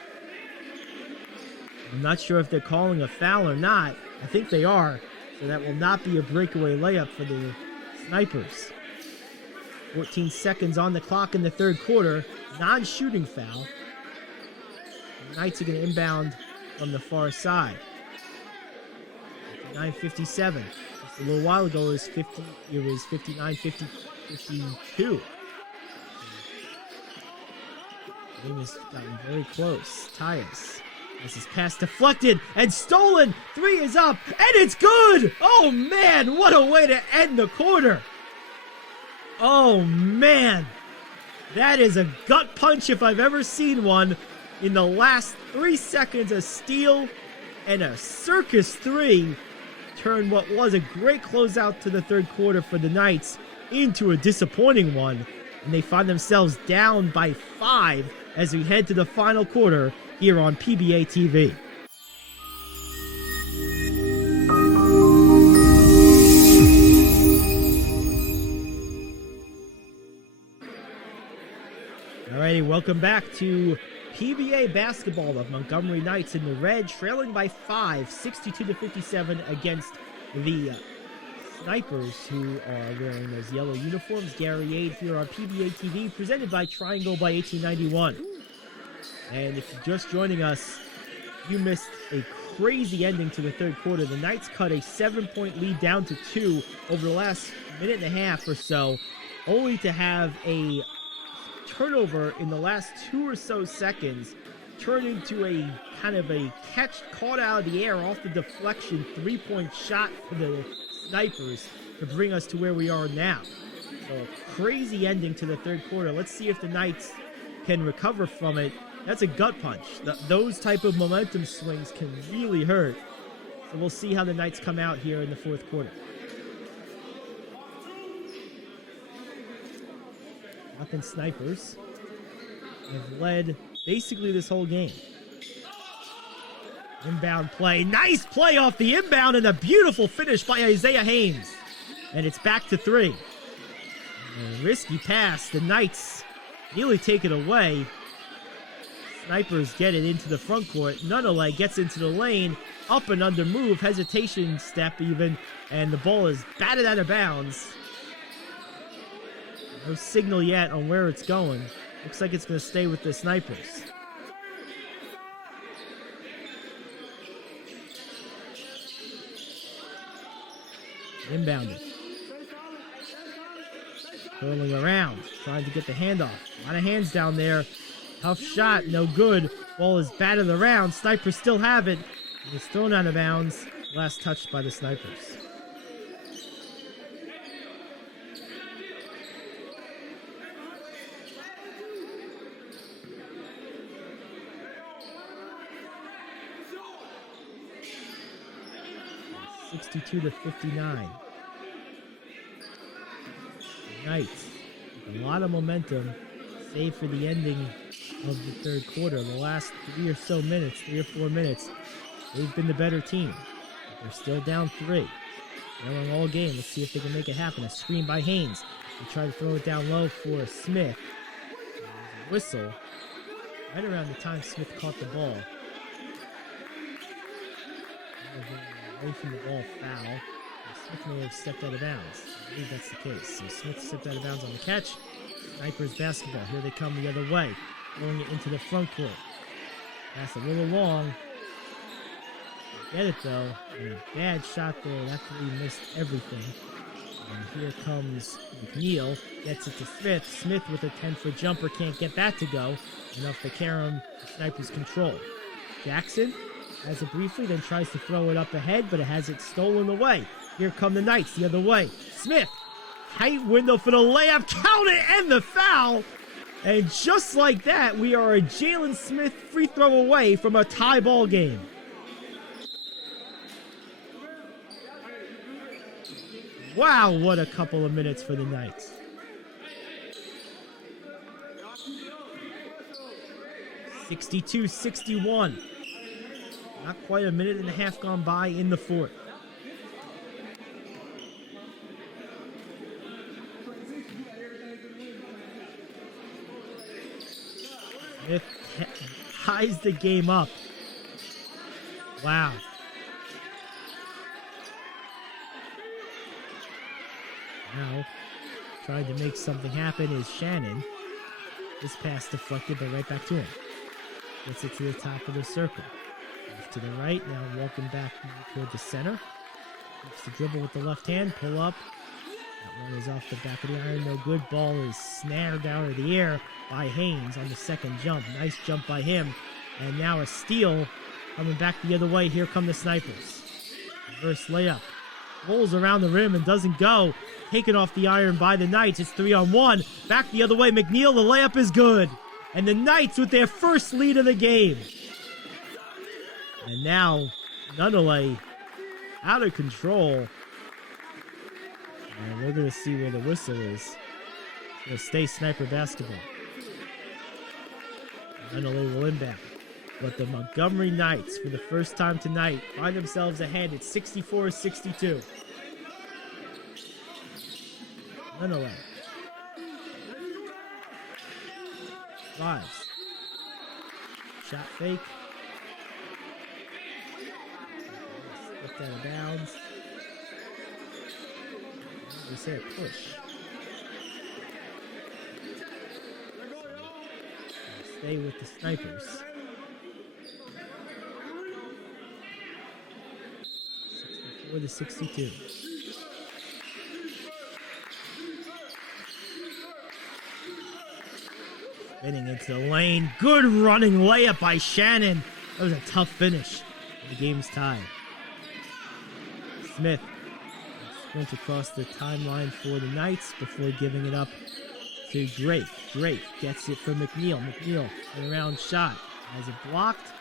I'm not sure if they're calling a foul or not. I think they are, so that will not be a breakaway layup for the Snipers. 14 seconds on the clock in the third quarter. Non-shooting foul. The Knights are going to inbound from the far side. 59-57. Just a little while ago, it was 59-52. The game has gotten very close. Tyes. This is pass deflected and stolen. 3 is up, and it's good! Oh, man, what a way to end the quarter. Oh, man. That is a gut punch if I've ever seen one. In the last 3 seconds, a steal and a circus 3 turned what was a great closeout to the third quarter for the Knights into a disappointing one. And they find themselves down by 5 as we head to the final quarter here on PBATV. Alrighty, welcome back to PBA basketball. The Montgomery Knights in the red, trailing by 5, 62-57 against the Snipers, who are wearing those yellow uniforms. Gary Aid here on PBATV, presented by Triangle by 1891. And if you're just joining us, you missed a crazy ending to the third quarter. The Knights cut a 7-point lead down to 2 over the last minute and a half or so, only to have a turnover in the last 2 or so seconds turn into a kind of a catch caught out of the air off the deflection 3-point shot for the Snipers to bring us to where we are now. So a crazy ending to the third quarter. Let's see if the Knights can recover from it. That's a gut punch. Those type of momentum swings can really hurt. So we'll see how the Knights come out here in the fourth quarter. Dothan Snipers have led basically this whole game. Inbound play. Nice play off the inbound and a beautiful finish by Isiah Haynes. And it's back to 3. And a risky pass. The Knights nearly take it away. Snipers get it into the front court. Nunnaly gets into the lane. Up and under move. Hesitation step even. And the ball is batted out of bounds. No signal yet on where it's going. Looks like it's going to stay with the Snipers. Inbounded. Curling around, trying to get the handoff. A lot of hands down there. Tough shot, no good. Ball is batted around. Snipers still have it. It's thrown out of bounds. Last touched by the Snipers. (62-59). Knights, a lot of momentum, save for the ending of the third quarter. The last 3 or 4 minutes, they've been the better team. They're still down 3. Trailing all game. Let's see if they can make it happen. A screen by Haynes. They try to throw it down low for Smith. A whistle right around the time Smith caught the ball. Away from the ball, foul. Smith may have stepped out of bounds. I believe that's the case. So Smith stepped out of bounds on the catch. Snipers basketball. Here they come the other way. Throwing it into the front court. Pass a little long. Get it though. And a bad shot there. That three missed everything. And here comes Mcneil. Gets it to Smith. Smith with a 10-foot jumper. Can't get that to go. Enough to carry him. Snipers control. Jackson has it briefly, then tries to throw it up ahead, but it has it stolen away. Here come the Knights the other way. Smith, tight window for the layup, count it, and the foul. And just like that, we are a Jalen Smith free throw away from a tie ball game. Wow, what a couple of minutes for the Knights. (62-61). Not quite a minute and a half gone by in the fourth. Smith ties the game up. Wow. Now, trying to make something happen is Shannon. This pass deflected, but right back to him. Gets it to the top of the circle. Off to the right, now walking back toward the center. Looks to dribble with the left hand, pull up. That one is off the back of the iron, no good. Ball is snared out of the air by Haynes on the second jump. Nice jump by him. And now a steal coming back the other way. Here come the Snipers. Reverse layup. Rolls around the rim and doesn't go. Taken off the iron by the Knights. It's 3-on-1. Back the other way. Mcneil, the layup is good. And the Knights with their first lead of the game. And now, Nunnaly out of control. And we're going to see where the whistle is. It's going to stay Sniper basketball. Nunnaly will inbound. But the Montgomery Knights, for the first time tonight, find themselves ahead at 64-62. Nunnaly. Drives. Shot fake. Slipped out of bounds. We say a push. Stay with the snipers. 64-62. Spinning into the lane. Good running layup by Shannon. That was a tough finish. The game's tied. Smith sprint across the timeline for the Knights before giving it up to Drake. Drake gets it from Mcneil. Mcneil, an around shot. Has it blocked.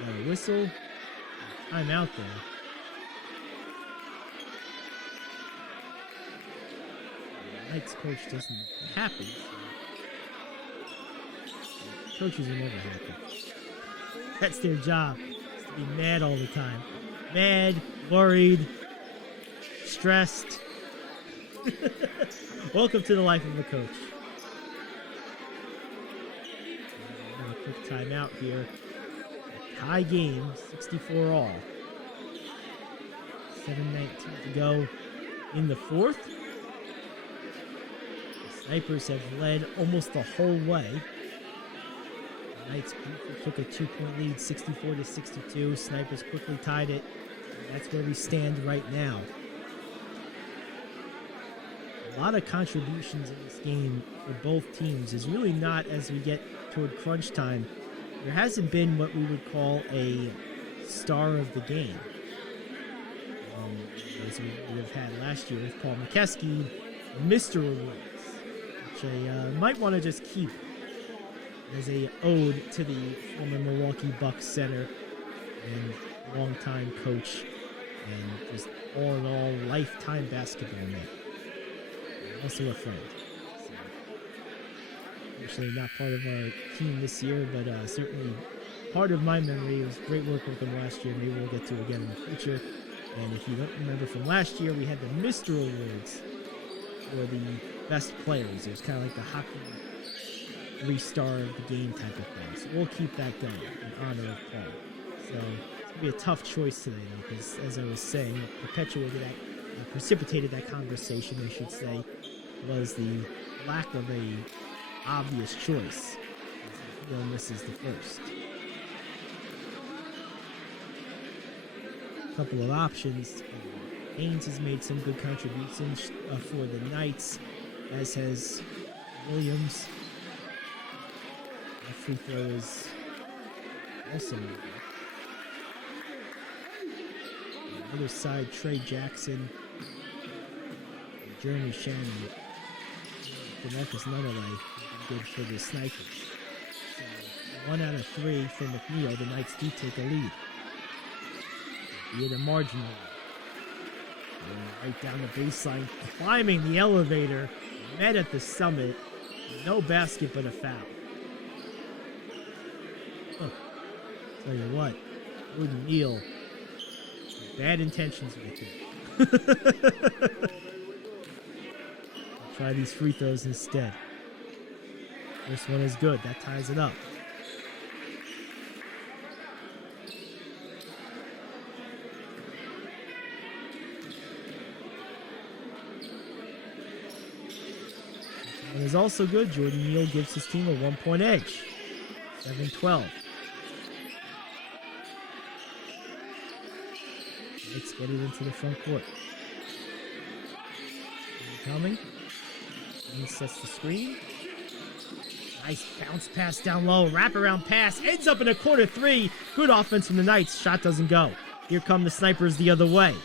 Got a whistle. Timeout there. The Knights coach doesn't look happy. Coaches are never happy. That's their job. Is to be mad all the time. Mad, worried, stressed. Welcome to the life of a coach. A quick timeout here. Tie game, 64 all. 7:19 to go in the fourth. The Snipers have led almost the whole way. The Knights took a 2-point lead, 64-62. Snipers quickly tied it. That's where we stand right now. A lot of contributions in this game for both teams is really not as we get toward crunch time. There hasn't been what we would call a star of the game. As we would have had last year with Paul McKeskey, Mr. Awards, which I might want to just keep as a ode to the former Milwaukee Bucks center and longtime coach and just all in all lifetime basketball man. Also a friend. Actually not part of our team this year, but certainly part of my memory. It was great work with him last year. Maybe we'll get to again in the future. And if you don't remember from last year, we had the Mr. Awards for the best players. It was kind of like the hockey 3-star of the game type of thing. So we'll keep that going in honor of Paul. So it's going to be a tough choice today, though, because as I was saying, precipitated that conversation, I should say, was the lack of a obvious choice. Hill misses the first. A couple of options. Haynes has made some good contributions for the Knights, as has Williams. That free throw is also on the other side. Tre Jackson, Jeremy Shannon, Jamarcus Nunnaly, good for the Snipers. So 1 out of 3 for Mcneil. The Knights do take a lead. Via the marginal. Right down the baseline, climbing the elevator, met at the summit. No basket, but a foul. Oh, tell you what, Jordan Neal, bad intentions right there. I'll try these free throws instead. This one is good. That ties it up. And is also good. Jordan Neal gives his team a 1-point edge. 7-12. Let's get it into the front court. Coming. He sets the screen. Nice bounce pass down low. Wraparound pass. Ends up in a corner 3. Good offense from the Knights. Shot doesn't go. Here come the Snipers the other way.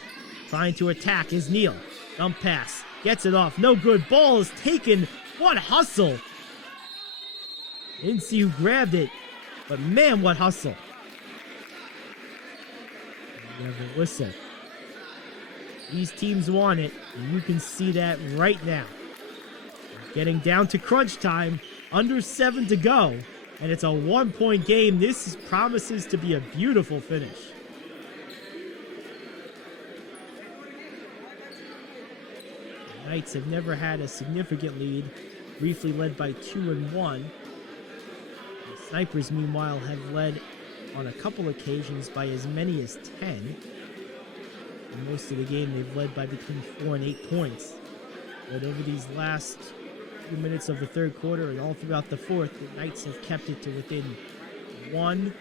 Trying to attack is Neal. Dump pass. Gets it off. No good. Ball is taken. What hustle! Didn't see who grabbed it, but man, what hustle! We have a whistle. These teams want it, and you can see that right now. Getting down to crunch time, under 7 to go, and it's a 1-point game. This promises to be a beautiful finish. The Knights have never had a significant lead, briefly led by 2 and 1. The Snipers, meanwhile, have led on a couple occasions by as many as 10. And most of the game, they've led by between 4 and 8 points. But over these last few minutes of the third quarter and all throughout the fourth, the Knights have kept it to within 1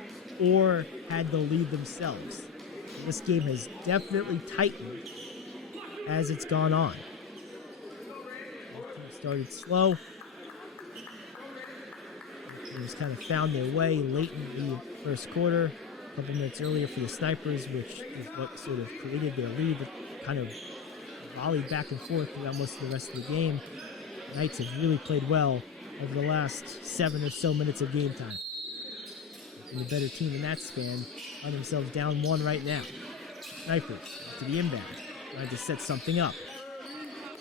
or had the lead themselves. This game has definitely tightened as it's gone on. Started slow. Teams kind of found their way late in the first quarter, a couple minutes earlier for the Snipers, which is what sort of created their lead, but kind of volleyed back and forth throughout most of the rest of the game. The Knights have really played well over the last 7 or so minutes of game time. And the better team in that span find themselves down 1 right now. Snipers to the inbound, trying to set something up.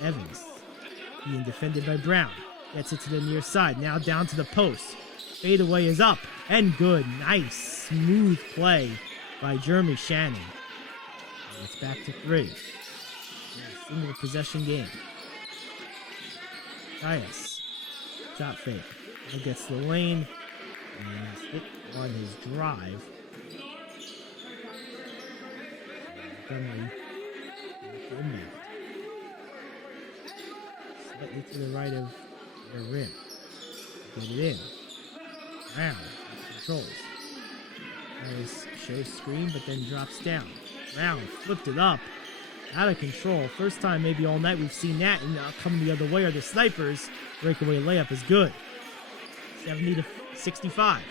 Evans being defended by Brown. Gets it to the near side. Now down to the post. Fadeaway is up and good. Nice, smooth play by Jeremy Shannon. And it's back to 3. Single possession game. Tyes. Shot fake. He gets the lane. And he's hit on his drive. Montgomery. Inbound. Slightly to the right of their rim. Get it in. Brown controls. Nice show screen, but then drops down. Brown flipped it up. Out of control. First time maybe all night we've seen that, and coming the other way are the Snipers. Breakaway layup is good. 70 to 65.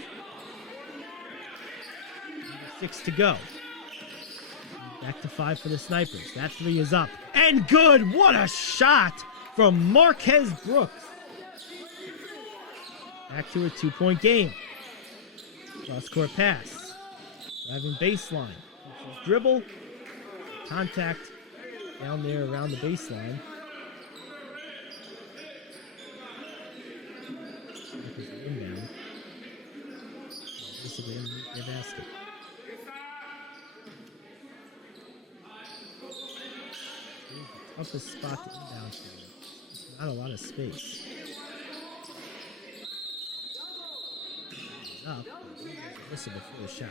6 to go. Back to 5 for the Snipers. That 3 is up. And good! What a shot from Marquez Brooks. Back to a 2-point game. Cross-court pass. Driving baseline. Dribble. Contact down there around the baseline. Inbound. Basically underneath their basket. Toughest spot to inbound for. Not a lot of space. Up. Whistle before the shot.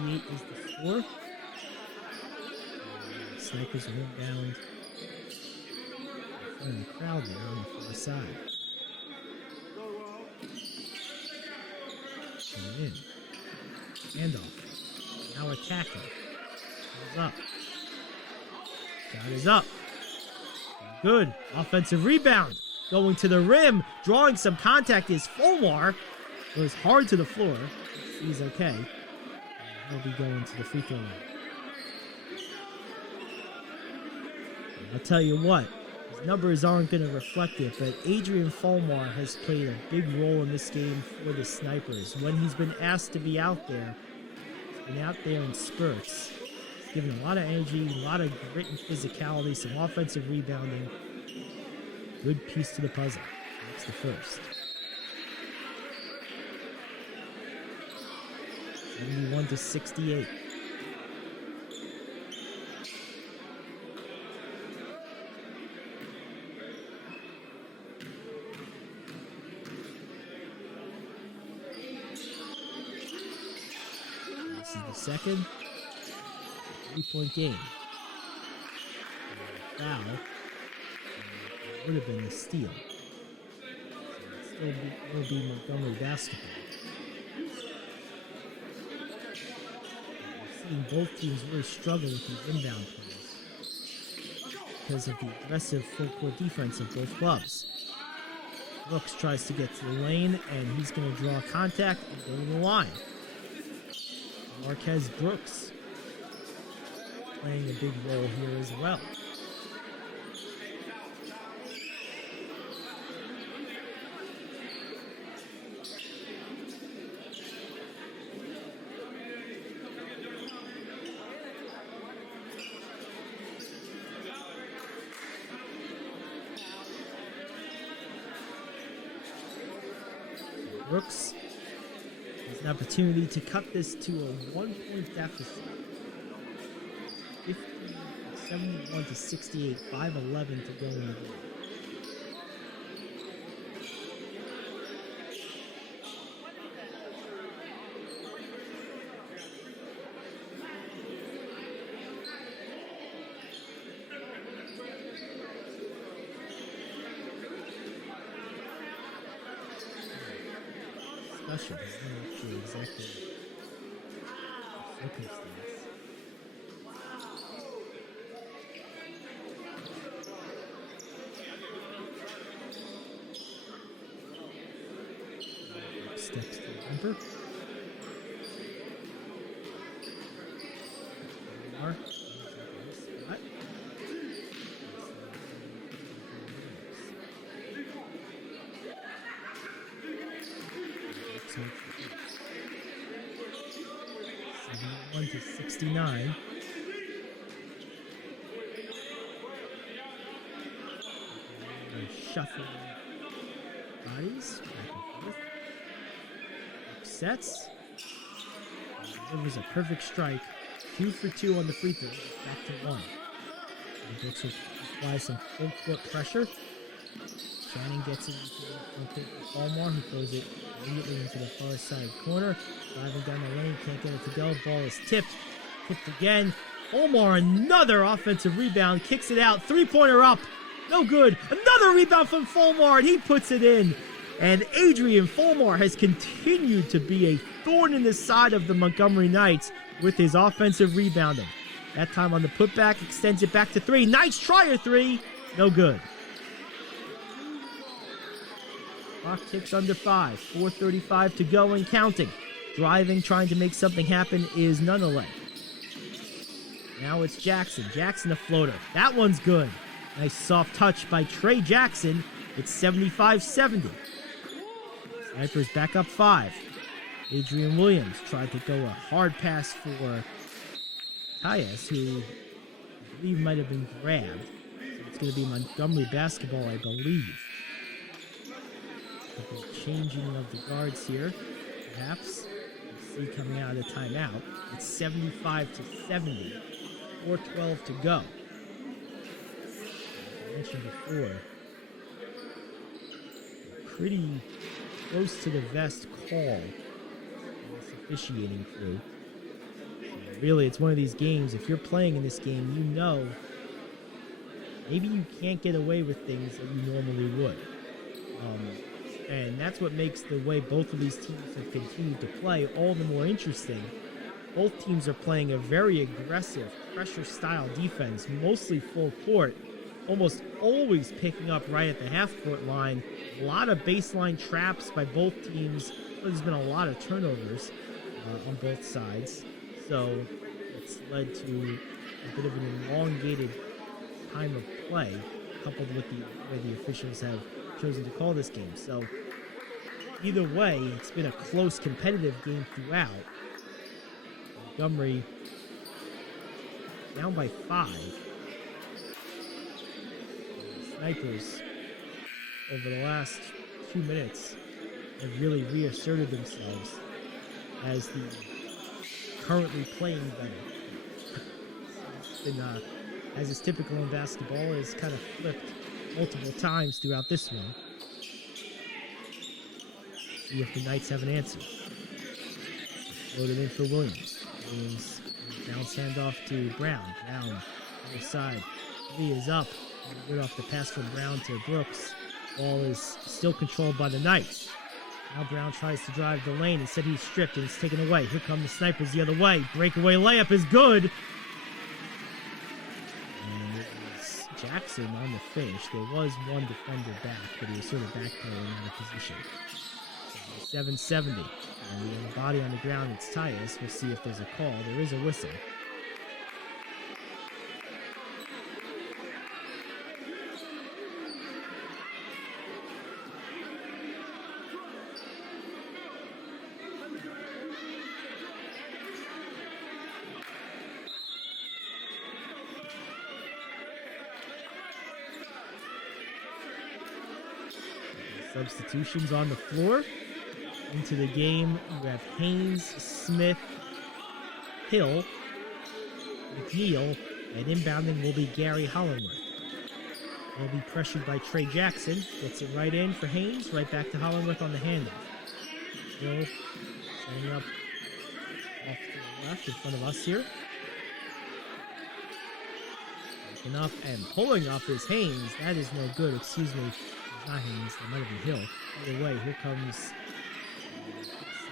Is the score. Snipers are inbound in the crowd there on the far side. Coming in. Handoff. Now attacking. Goes up. Shot is up. Good. Offensive rebound. Going to the rim. Drawing some contact is Folmar. Goes hard to the floor. He's okay. He'll be going to the free throw line. I'll tell you what, his numbers aren't going to reflect it, but Adrian Folmar has played a big role in this game for the Snipers. When he's been asked to be out there, he's been out there in spurts. He's given a lot of energy, a lot of grit and physicality, some offensive rebounding. Good piece to the puzzle. That's the first. 71 to 68. This is the second 3-point game. Foul. It would have been a steal. So it still will be Montgomery basketball. Both teams really struggle with these inbound plays because of the aggressive full-court defense of both clubs. Brooks tries to get to the lane, and he's going to draw contact and go to the line. Marquez Brooks playing a big role here as well. Brooks has an opportunity to cut this to a 1-point deficit. 71 to 68, 5:11 to go in the game. Special, I'm not sure exactly the circumstance. Steps to the bumper. Spot. 71 to 69. Shuffling bodies back and forth. Sets. Rivers a perfect strike. 2 for 2 on the free throw. Back to 1. The Brooks will apply some full court pressure. Shannon gets it into Folmar, who throws it immediately into the far side corner. Driving down the lane, can't get it to go. Ball is tipped. Tipped again. Folmar, another offensive rebound. Kicks it out. 3-pointer up. No good. Another rebound from Folmar, and he puts it in. And Adrian Folmar has continued to be a thorn in the side of the Montgomery Knights with his offensive rebounding. That time on the putback, extends it back to 3. Knights try a 3. No good. Clock ticks under 5. 4:35 to go and counting. Driving, trying to make something happen is Nunnaly. Now it's Jackson. Jackson a floater. That one's good. Nice soft touch by Tre Jackson. It's 75-70. Snipers back up 5. Adrian Williams tried to go a hard pass for Tyes, who I believe might have been grabbed. So it's going to be Montgomery basketball, I believe. Changing of the guards here, perhaps. We'll see coming out of the timeout. It's 75 to 70. 4:12 to go. As I mentioned before, pretty close to the vest call in this officiating crew. Really, it's one of these games, if you're playing in this game, you know maybe you can't get away with things that you normally would. And that's what makes the way both of these teams have continued to play all the more interesting. Both teams are playing a very aggressive, pressure-style defense, mostly full court, almost always picking up right at the half-court line. A lot of baseline traps by both teams. There's been a lot of turnovers on both sides. So it's led to a bit of an elongated time of play, coupled with the way the officials have chosen to call this game. So either way, it's been a close, competitive game throughout. Montgomery down by 5. The Snipers, over the last 2 minutes, have really reasserted themselves as the currently playing better. It's been, as is typical in basketball, is kind of flipped multiple times throughout this one. See if the Knights have an answer. Loaded in for Williams. Williams bounce handoff to Brown. Brown on the side. Lee is up. Good off the pass from Brown to Brooks. Ball is still controlled by the Knights. Now Brown tries to drive the lane. Instead he's stripped and it's taken away. Here come the Snipers the other way. Breakaway layup is good. And it was Jackson on the finish. There was one defender back, but he was sort of backpedaling out of position. 7:70. And we have a body on the ground. It's Tyus. We'll see if there's a call. There is a whistle. Substitutions on the floor. Into the game, you have Haynes, Smith, Hill, McNeil, and inbounding will be Gary Hollingsworth. Will be pressured by Tre Jackson. Gets it right in for Haynes. Right back to Hollingsworth on the handoff. Hill setting up off to the left in front of us here. Looking up and pulling up is Haynes. That is no good. Excuse me. It's not Haynes. That might have been Hill. Either way, here comes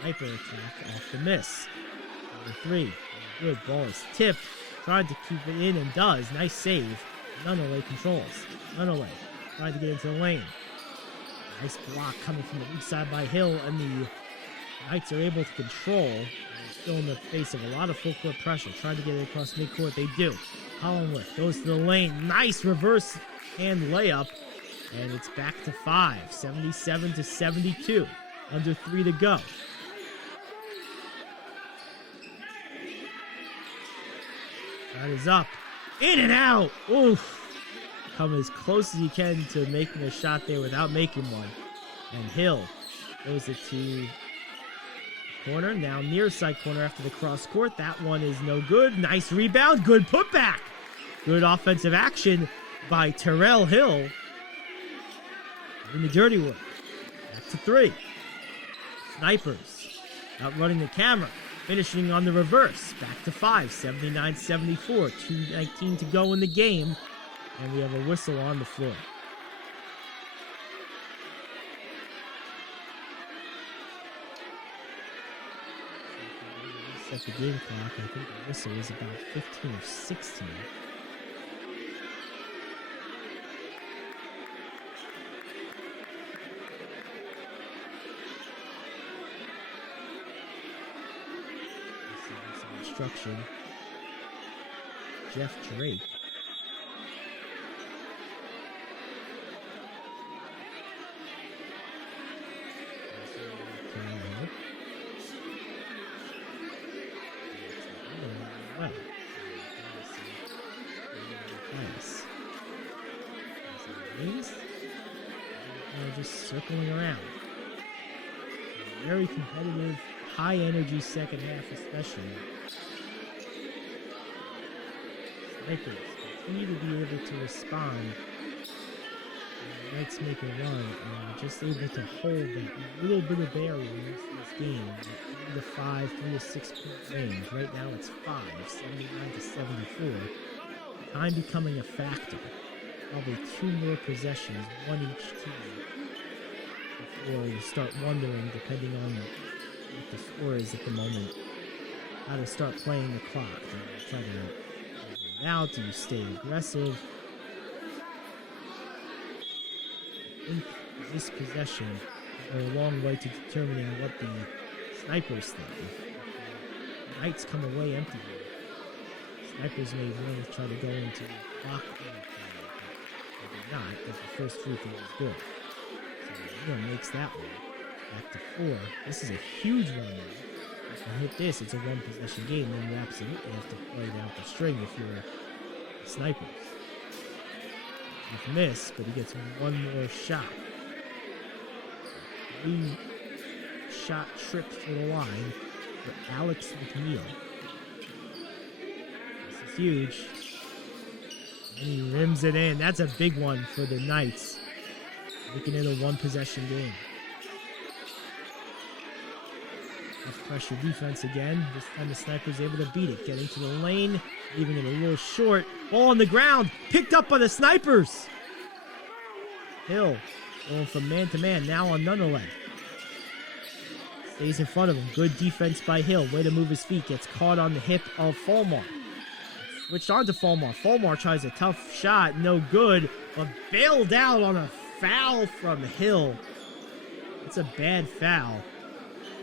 sniper attack off the miss. Number 3. Good ball is tipped. Tried to keep it in and does. Nice save. Nunnaly controls. Nunnaly tried to get into the lane. Nice block coming from the weak side by Hill, and the Knights are able to control. Still in the face of a lot of full court pressure. Trying to get it across midcourt. They do. Hollingsworth goes to the lane. Nice reverse hand layup. And it's back to 5. 77-72. Under 3 to go. That is up. In and out. Oof. Come as close as you can to making a shot there without making one. And Hill goes it to corner. Now near side corner after the cross court. That one is no good. Nice rebound. Good putback. Good offensive action by Terrell Hill. In the dirty work. Back to 3. Snipers outrunning the camera. Finishing on the reverse. Back to 5. 79-74. 2:19 to go in the game. And we have a whistle on the floor. Set the game clock. I think the whistle is about 15 or 16. Instruction. Jeff Drake. Well, just circling around. Very competitive, high energy second half especially. Snipers continue to be able to respond. The Knights make a run and just able to hold that little bit of barrier in this game. 3 to 5, 3 to 6 point range. Right now it's 5, 79-74. Time becoming a factor. Probably 2 more possessions, one each team, before you start wondering, depending on what the score is at the moment, how to start playing the clock. Do you try to get it out? Do you stay aggressive? I think this possession are a long way to determining what the Snipers think. If the Knights come away empty, Snipers may want to try to go into clock, but they not, because the first free throw is good. So Neal makes that one. Back to 4. This is a huge run now. If you hit this, it's a 1 possession game, then you absolutely have to play down the string if you're the Snipers. He's missed, but he gets 1 more shot. 3 shot trips to the line for Alex Mcneil. This is huge. And he rims it in. That's a big one for the Knights. Making it a 1 possession game. Tough pressure defense again. This time the Sniper's able to beat it. Getting to the lane, leaving it a little short. Ball on the ground. Picked up by the Snipers. Hill going from man to man. Now on Nunnaly. Stays in front of him. Good defense by Hill. Way to move his feet. Gets caught on the hip of Folmar. Switched on to Folmar. Folmar tries a tough shot. No good. But bailed out on a foul from Hill. It's a bad foul.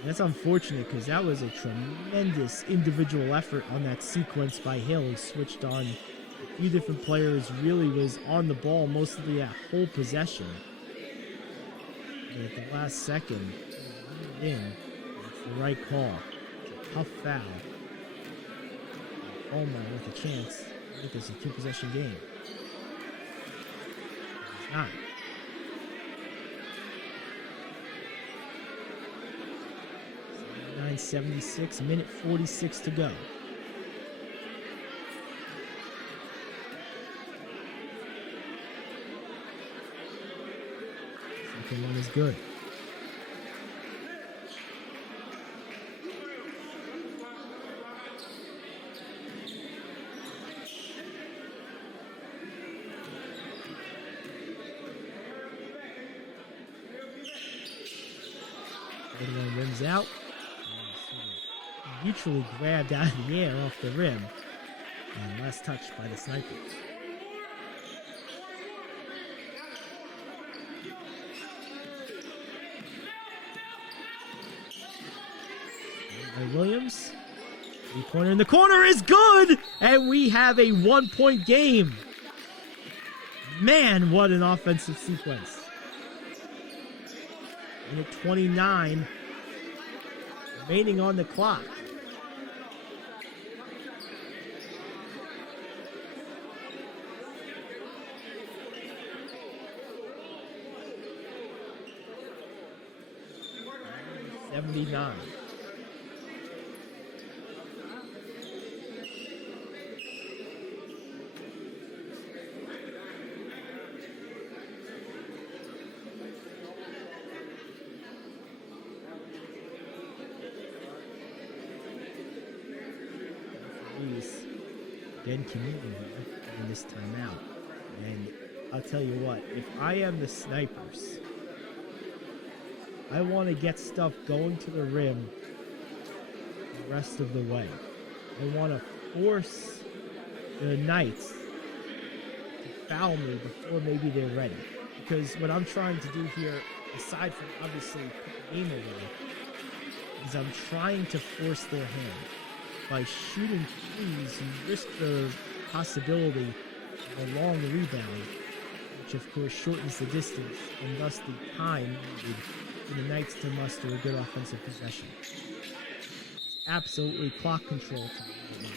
And that's unfortunate because that was a tremendous individual effort on that sequence by Hill. He switched on a few different players. Really was on the ball most of the whole possession. But at the last second, it's the right call. It's a tough foul. Folmar with a chance to make this a 2 possession game. It's not. 9:76, minute 46 to go. Second one is good. Third one rims out. Mutually grabbed out of the air off the rim. And last touch by the Snipers. By Williams. Three-pointer in the corner is good! And we have a 1-point game. Man, what an offensive sequence. Minute 29 remaining on the clock. '79. Again, committing here in this timeout. And I'll tell you what, if I am the Snipers, I want to get stuff going to the rim the rest of the way. I want to force the Knights to foul me before maybe they're ready. Because what I'm trying to do here, aside from obviously put the game away, is I'm trying to force their hand. By shooting threes, you risk the possibility of a long rebound, which of course shortens the distance and thus the time needed for the Knights to muster a good offensive possession. It's absolutely clock control to the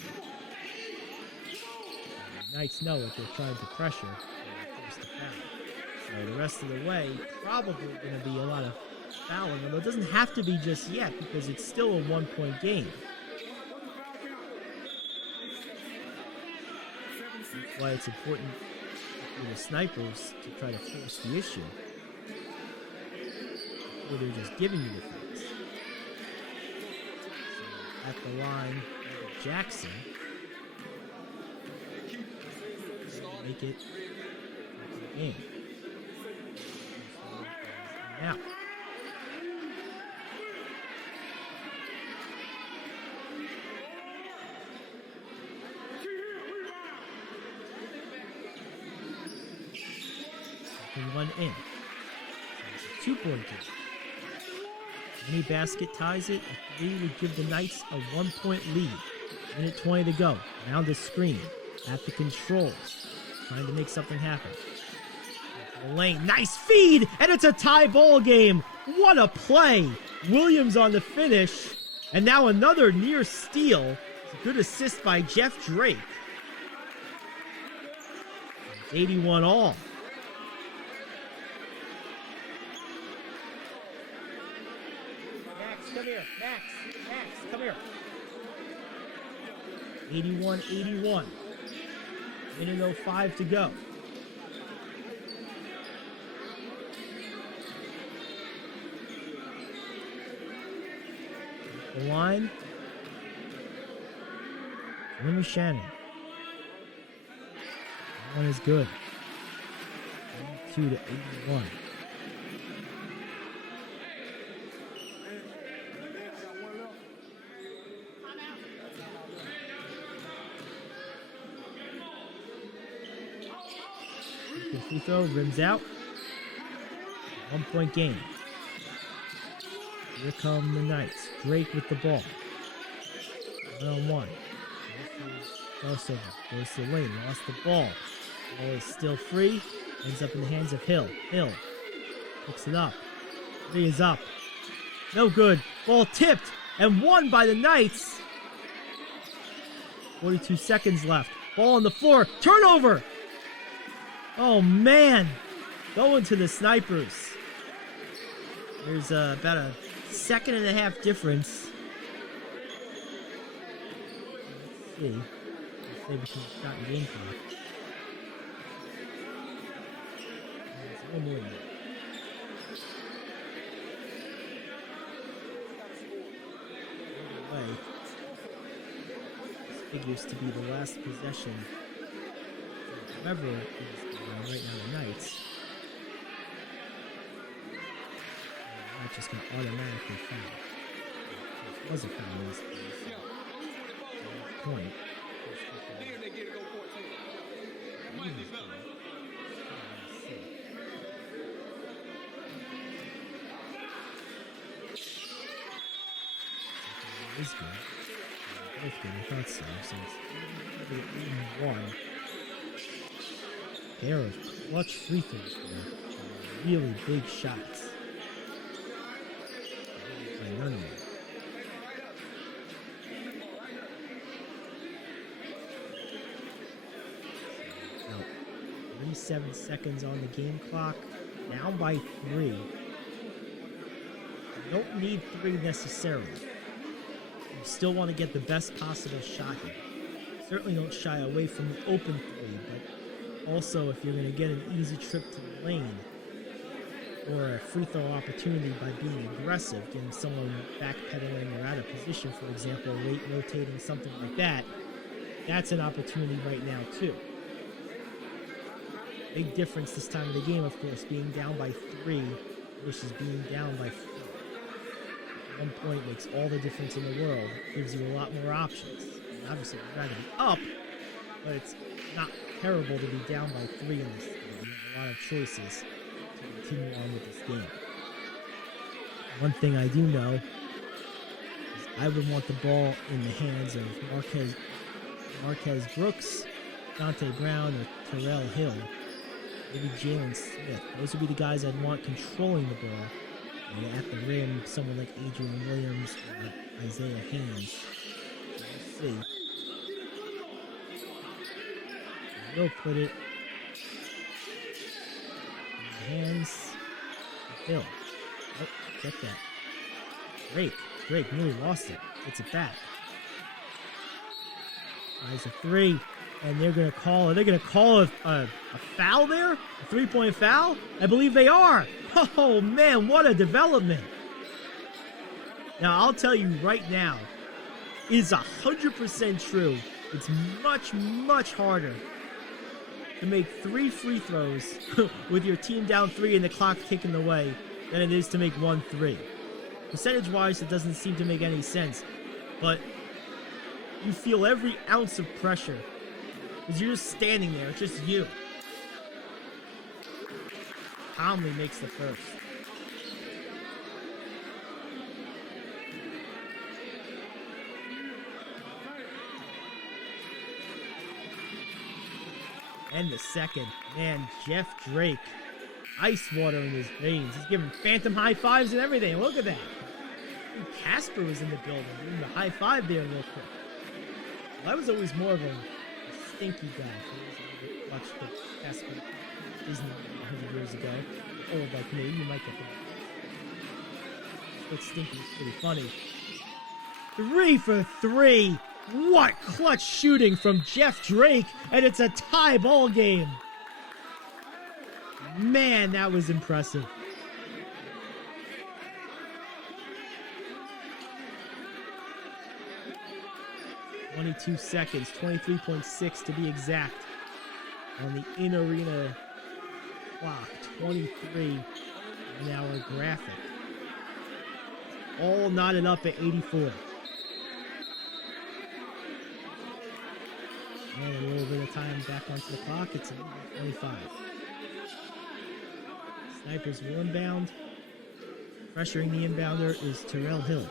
Knights know if they're trying to pressure, they're forced to foul. So the rest of the way, probably going to be a lot of fouling, although it doesn't have to be just yet because it's still a 1-point game. That's why it's important for the Snipers to try to force the issue before they're just giving you the things. So at the line, Jackson make it the game. Now. One in. So it's a 2-point game. Any basket ties it. A 3 would give the Knights a 1-point lead. Minute 20 to go. Now the screen. At the controls. Trying to make something happen. The lane. Nice feed! And it's a tie ball game. What a play! Williams on the finish. And now another near steal. It's a good assist by Jeff Drake. It's 81 all. Come here, Max, come here. 81-81. Minute 05 to go. The line. Jeremy Shannon. That one is good. 82-81. Free throw, rims out. 1-point game. Here come the Knights. Drake with the ball. 1-on-1. Crossover. Goes to the lane. Lost the ball. Ball is still free. Ends up in the hands of Hill. Hill picks it up. 3 is up. No good. Ball tipped and won by the Knights. 42 seconds left. Ball on the floor. Turnover. Oh, man. Going to the Snipers. There's about a 1.5 second difference see. Say between shot and game clock. It's a little more than that. Either way, this figures to be the last possession. Whoever is right now the Knights. Not just going to automatically foul. It was a foul in this point. Is good. Both good, I thought so. So it's 8-1. There are clutch free throws there. Really big shots. By Nunnaly. Now, 37 seconds on the game clock. Down by 3. You don't need 3 necessarily. You still want to get the best possible shot here. Certainly don't shy away from the open 3, but also if you're going to get an easy trip to the lane or a free throw opportunity by being aggressive, getting someone backpedaling or out of position, for example, late rotating, something like that, that's an opportunity right now too. Big difference this time of the game, of course, being down by 3 versus being down by 4. 1 point makes all the difference in the world. Gives you a lot more options. And obviously, you'd rather be up, but it's not terrible to be down by 3 in this game. You have a lot of choices to continue on with this game. One thing I do know is I would want the ball in the hands of Marquez Brooks, DeAnte Brown, or Terrell Hill. Maybe Jalen Smith. Those would be the guys I'd want controlling the ball. At the rim, someone like Adrian Williams or Isiah Haynes. We'll see. We'll put it in the hands of Hill. Oh, check that. Drake nearly lost it. Gets it back. Tries a 3, and they're going to call. Are they going to call a foul there? A 3-point foul? I believe they are. Oh man, what a development! Now I'll tell you right now, is 100% true. It's much harder to make 3 free throws with your team down 3 and the clock ticking away than it is to make 1 3. Percentage-wise, it doesn't seem to make any sense, but you feel every ounce of pressure because you're just standing there. It's just you. Calmly makes the first. And the second. Man, Jeff Drake. Ice water in his veins. He's giving phantom high fives and everything. Look at that. Casper was in the building doing the high five there real quick. Well, I was always more of a stinky guy. I watched the Casper Disney 100 years ago. Old like me, you might get that. But Stinky's pretty funny. 3 for 3. What clutch shooting from Jeff Drake, and it's a tie ball game. Man, that was impressive. "22 seconds, 23.6 to be exact, on the in-arena clock. 23 in our graphic. All knotted up at 84. And a little bit of time back onto the clock. It's 25. Snipers will inbound. Pressuring the inbounder is Terrell Hill.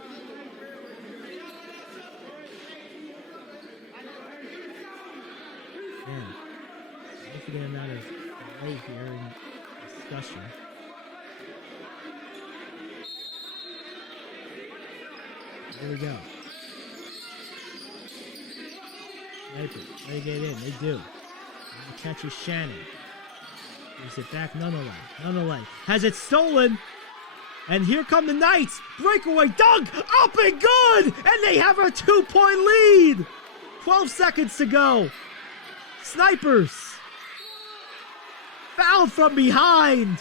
Man, significant amount of delay here in discussion. Here we go. Snipers, they get in, they do. And the catch is Shannon. Gives it back, Nunnaly has it stolen. And here come the Knights. Breakaway dunk, up and good! And they have a 2-point lead! 12 seconds to go. Snipers. Foul from behind.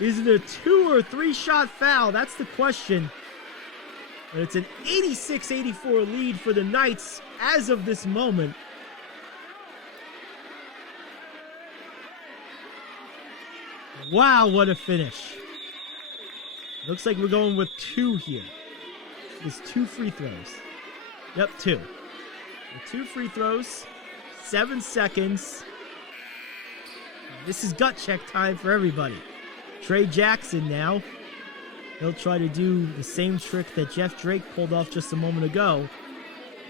Is it a 2 or 3 shot foul? That's the question. But it's an 86-84 lead for the Knights as of this moment. Wow, what a finish. Looks like we're going with 2 here. It's 2 free throws. Yep, 2. 2 free throws, 7 seconds. This is gut check time for everybody. Tre Jackson now. He'll try to do the same trick that Jeff Drake pulled off just a moment ago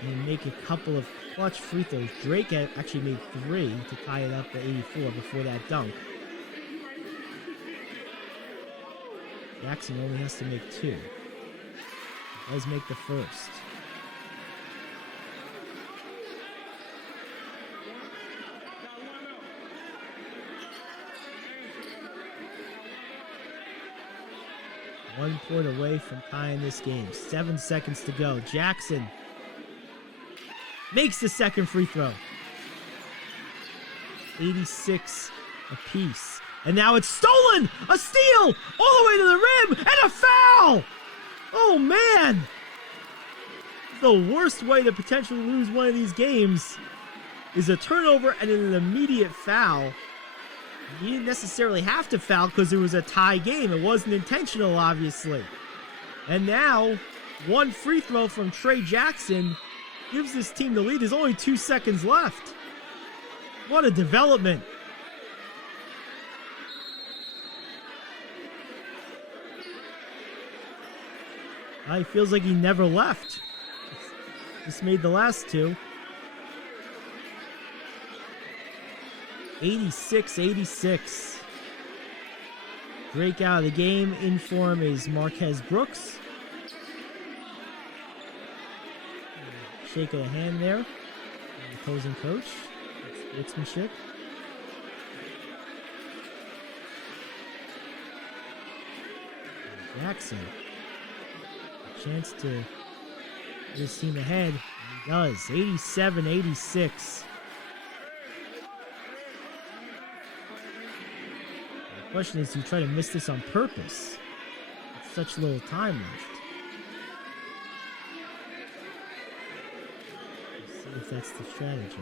and make a couple of clutch free throws. Drake actually made 3 to tie it up to 84 before that dunk. Jackson only has to make 2. He does make the first. One point away from tying this game. 7 seconds to go. Jackson makes the second free throw. 86 apiece. And now it's stolen! A steal! All the way to the rim! And a foul! Oh, man! The worst way to potentially lose one of these games is a turnover and an immediate foul. He didn't necessarily have to foul because it was a tie game. It wasn't intentional, obviously. And now, one free throw from Tre Jackson gives this team the lead. There's only 2 seconds left. What a development. He feels like he never left. Just made the last 2. 86-86. Drake out of the game. In form is Marquez Brooks. Shake of the hand there. The opposing coach. That's sportsmanship. Jackson. A chance to get his team ahead. He does. 87-86. The question is, do you try to miss this on purpose? It's such little time left. Let's see if that's the strategy.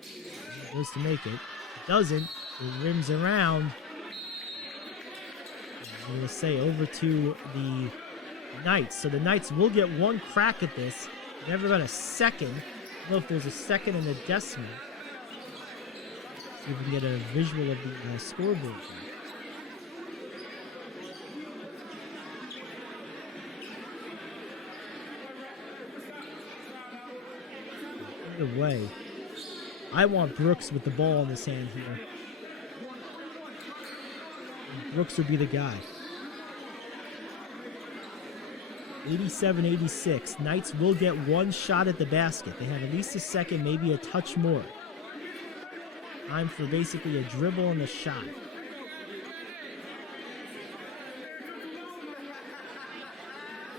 He goes to make it. It doesn't. It rims around. I'm going to say over to the Knights. So the Knights will get one crack at this. Never got a second. I don't know if there's a second and a decimal. See if we can get a visual of the scoreboard here. Either way, I want Brooks with the ball in his hand here. And Brooks would be the guy. 87-86. Knights will get one shot at the basket. They have at least a second, maybe a touch more. Time for basically a dribble and a shot.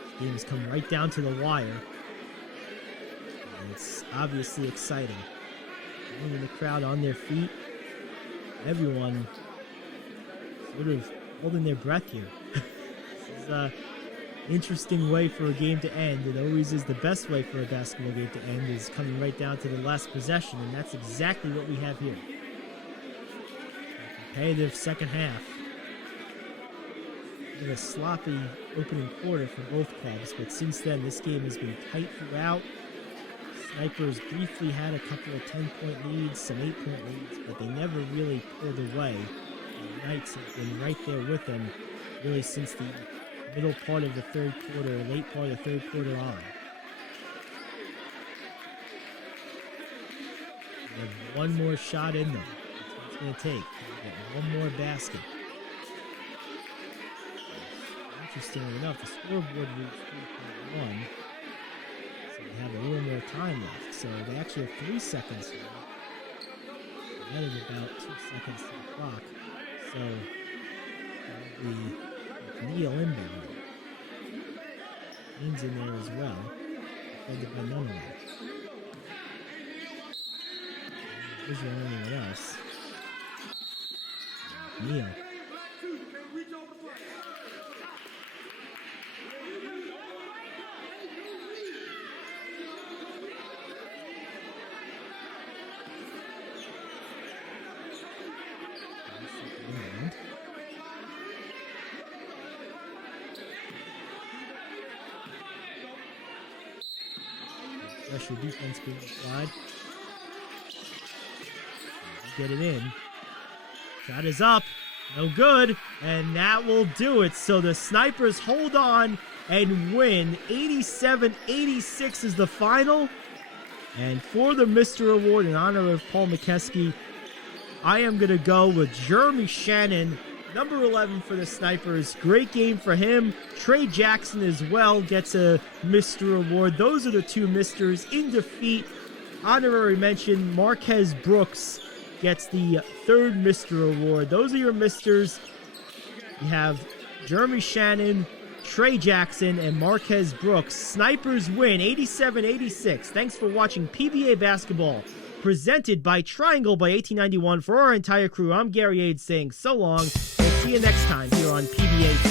This game has come right down to the wire. And it's obviously exciting. Moving the crowd on their feet. Everyone sort of holding their breath here. This is an interesting way for a game to end. It always is the best way for a basketball game to end, is coming right down to the last possession, and that's exactly what we have here. Competitive second half. Been a sloppy opening quarter for both clubs, but since then this game has been tight throughout. Snipers briefly had a couple of 10-point leads, some 8-point leads, but they never really pulled away. The Knights have been right there with them really since the middle part of the third quarter, late part of the third quarter on. They have one more shot in them. That's what it's going to take. Get one more basket. Interestingly enough, the scoreboard reads 3.1. So they have a little more time left. So they actually have 3 seconds here. Added about 2 seconds to the clock. So the Mcneil inbound. Haynes in there as well. defended by Nunnaly. Is there anyone else? Neal. Pressure defense being applied. Get it in. Shot is up. No good. And that will do it. So the Snipers hold on and win. 87-86 is the final. And for the Mr. Award in honor of Paul McKeskey, I am going to go with Jeremy Shannon, number 11 for the Snipers. Great game for him. Tre Jackson as well gets a Mr. Award. Those are the two Misters in defeat. Honorary mention, Marquez Brooks gets the third Mr. Award. Those are your Misters. You have Jeremy Shannon, Tre Jackson, and Marquez Brooks. Snipers win 87-86. Thanks for watching PBA Basketball, presented by Triangle by 1891. For our entire crew, I'm Gary Ade saying so long. We'll see you next time here on PBA TV.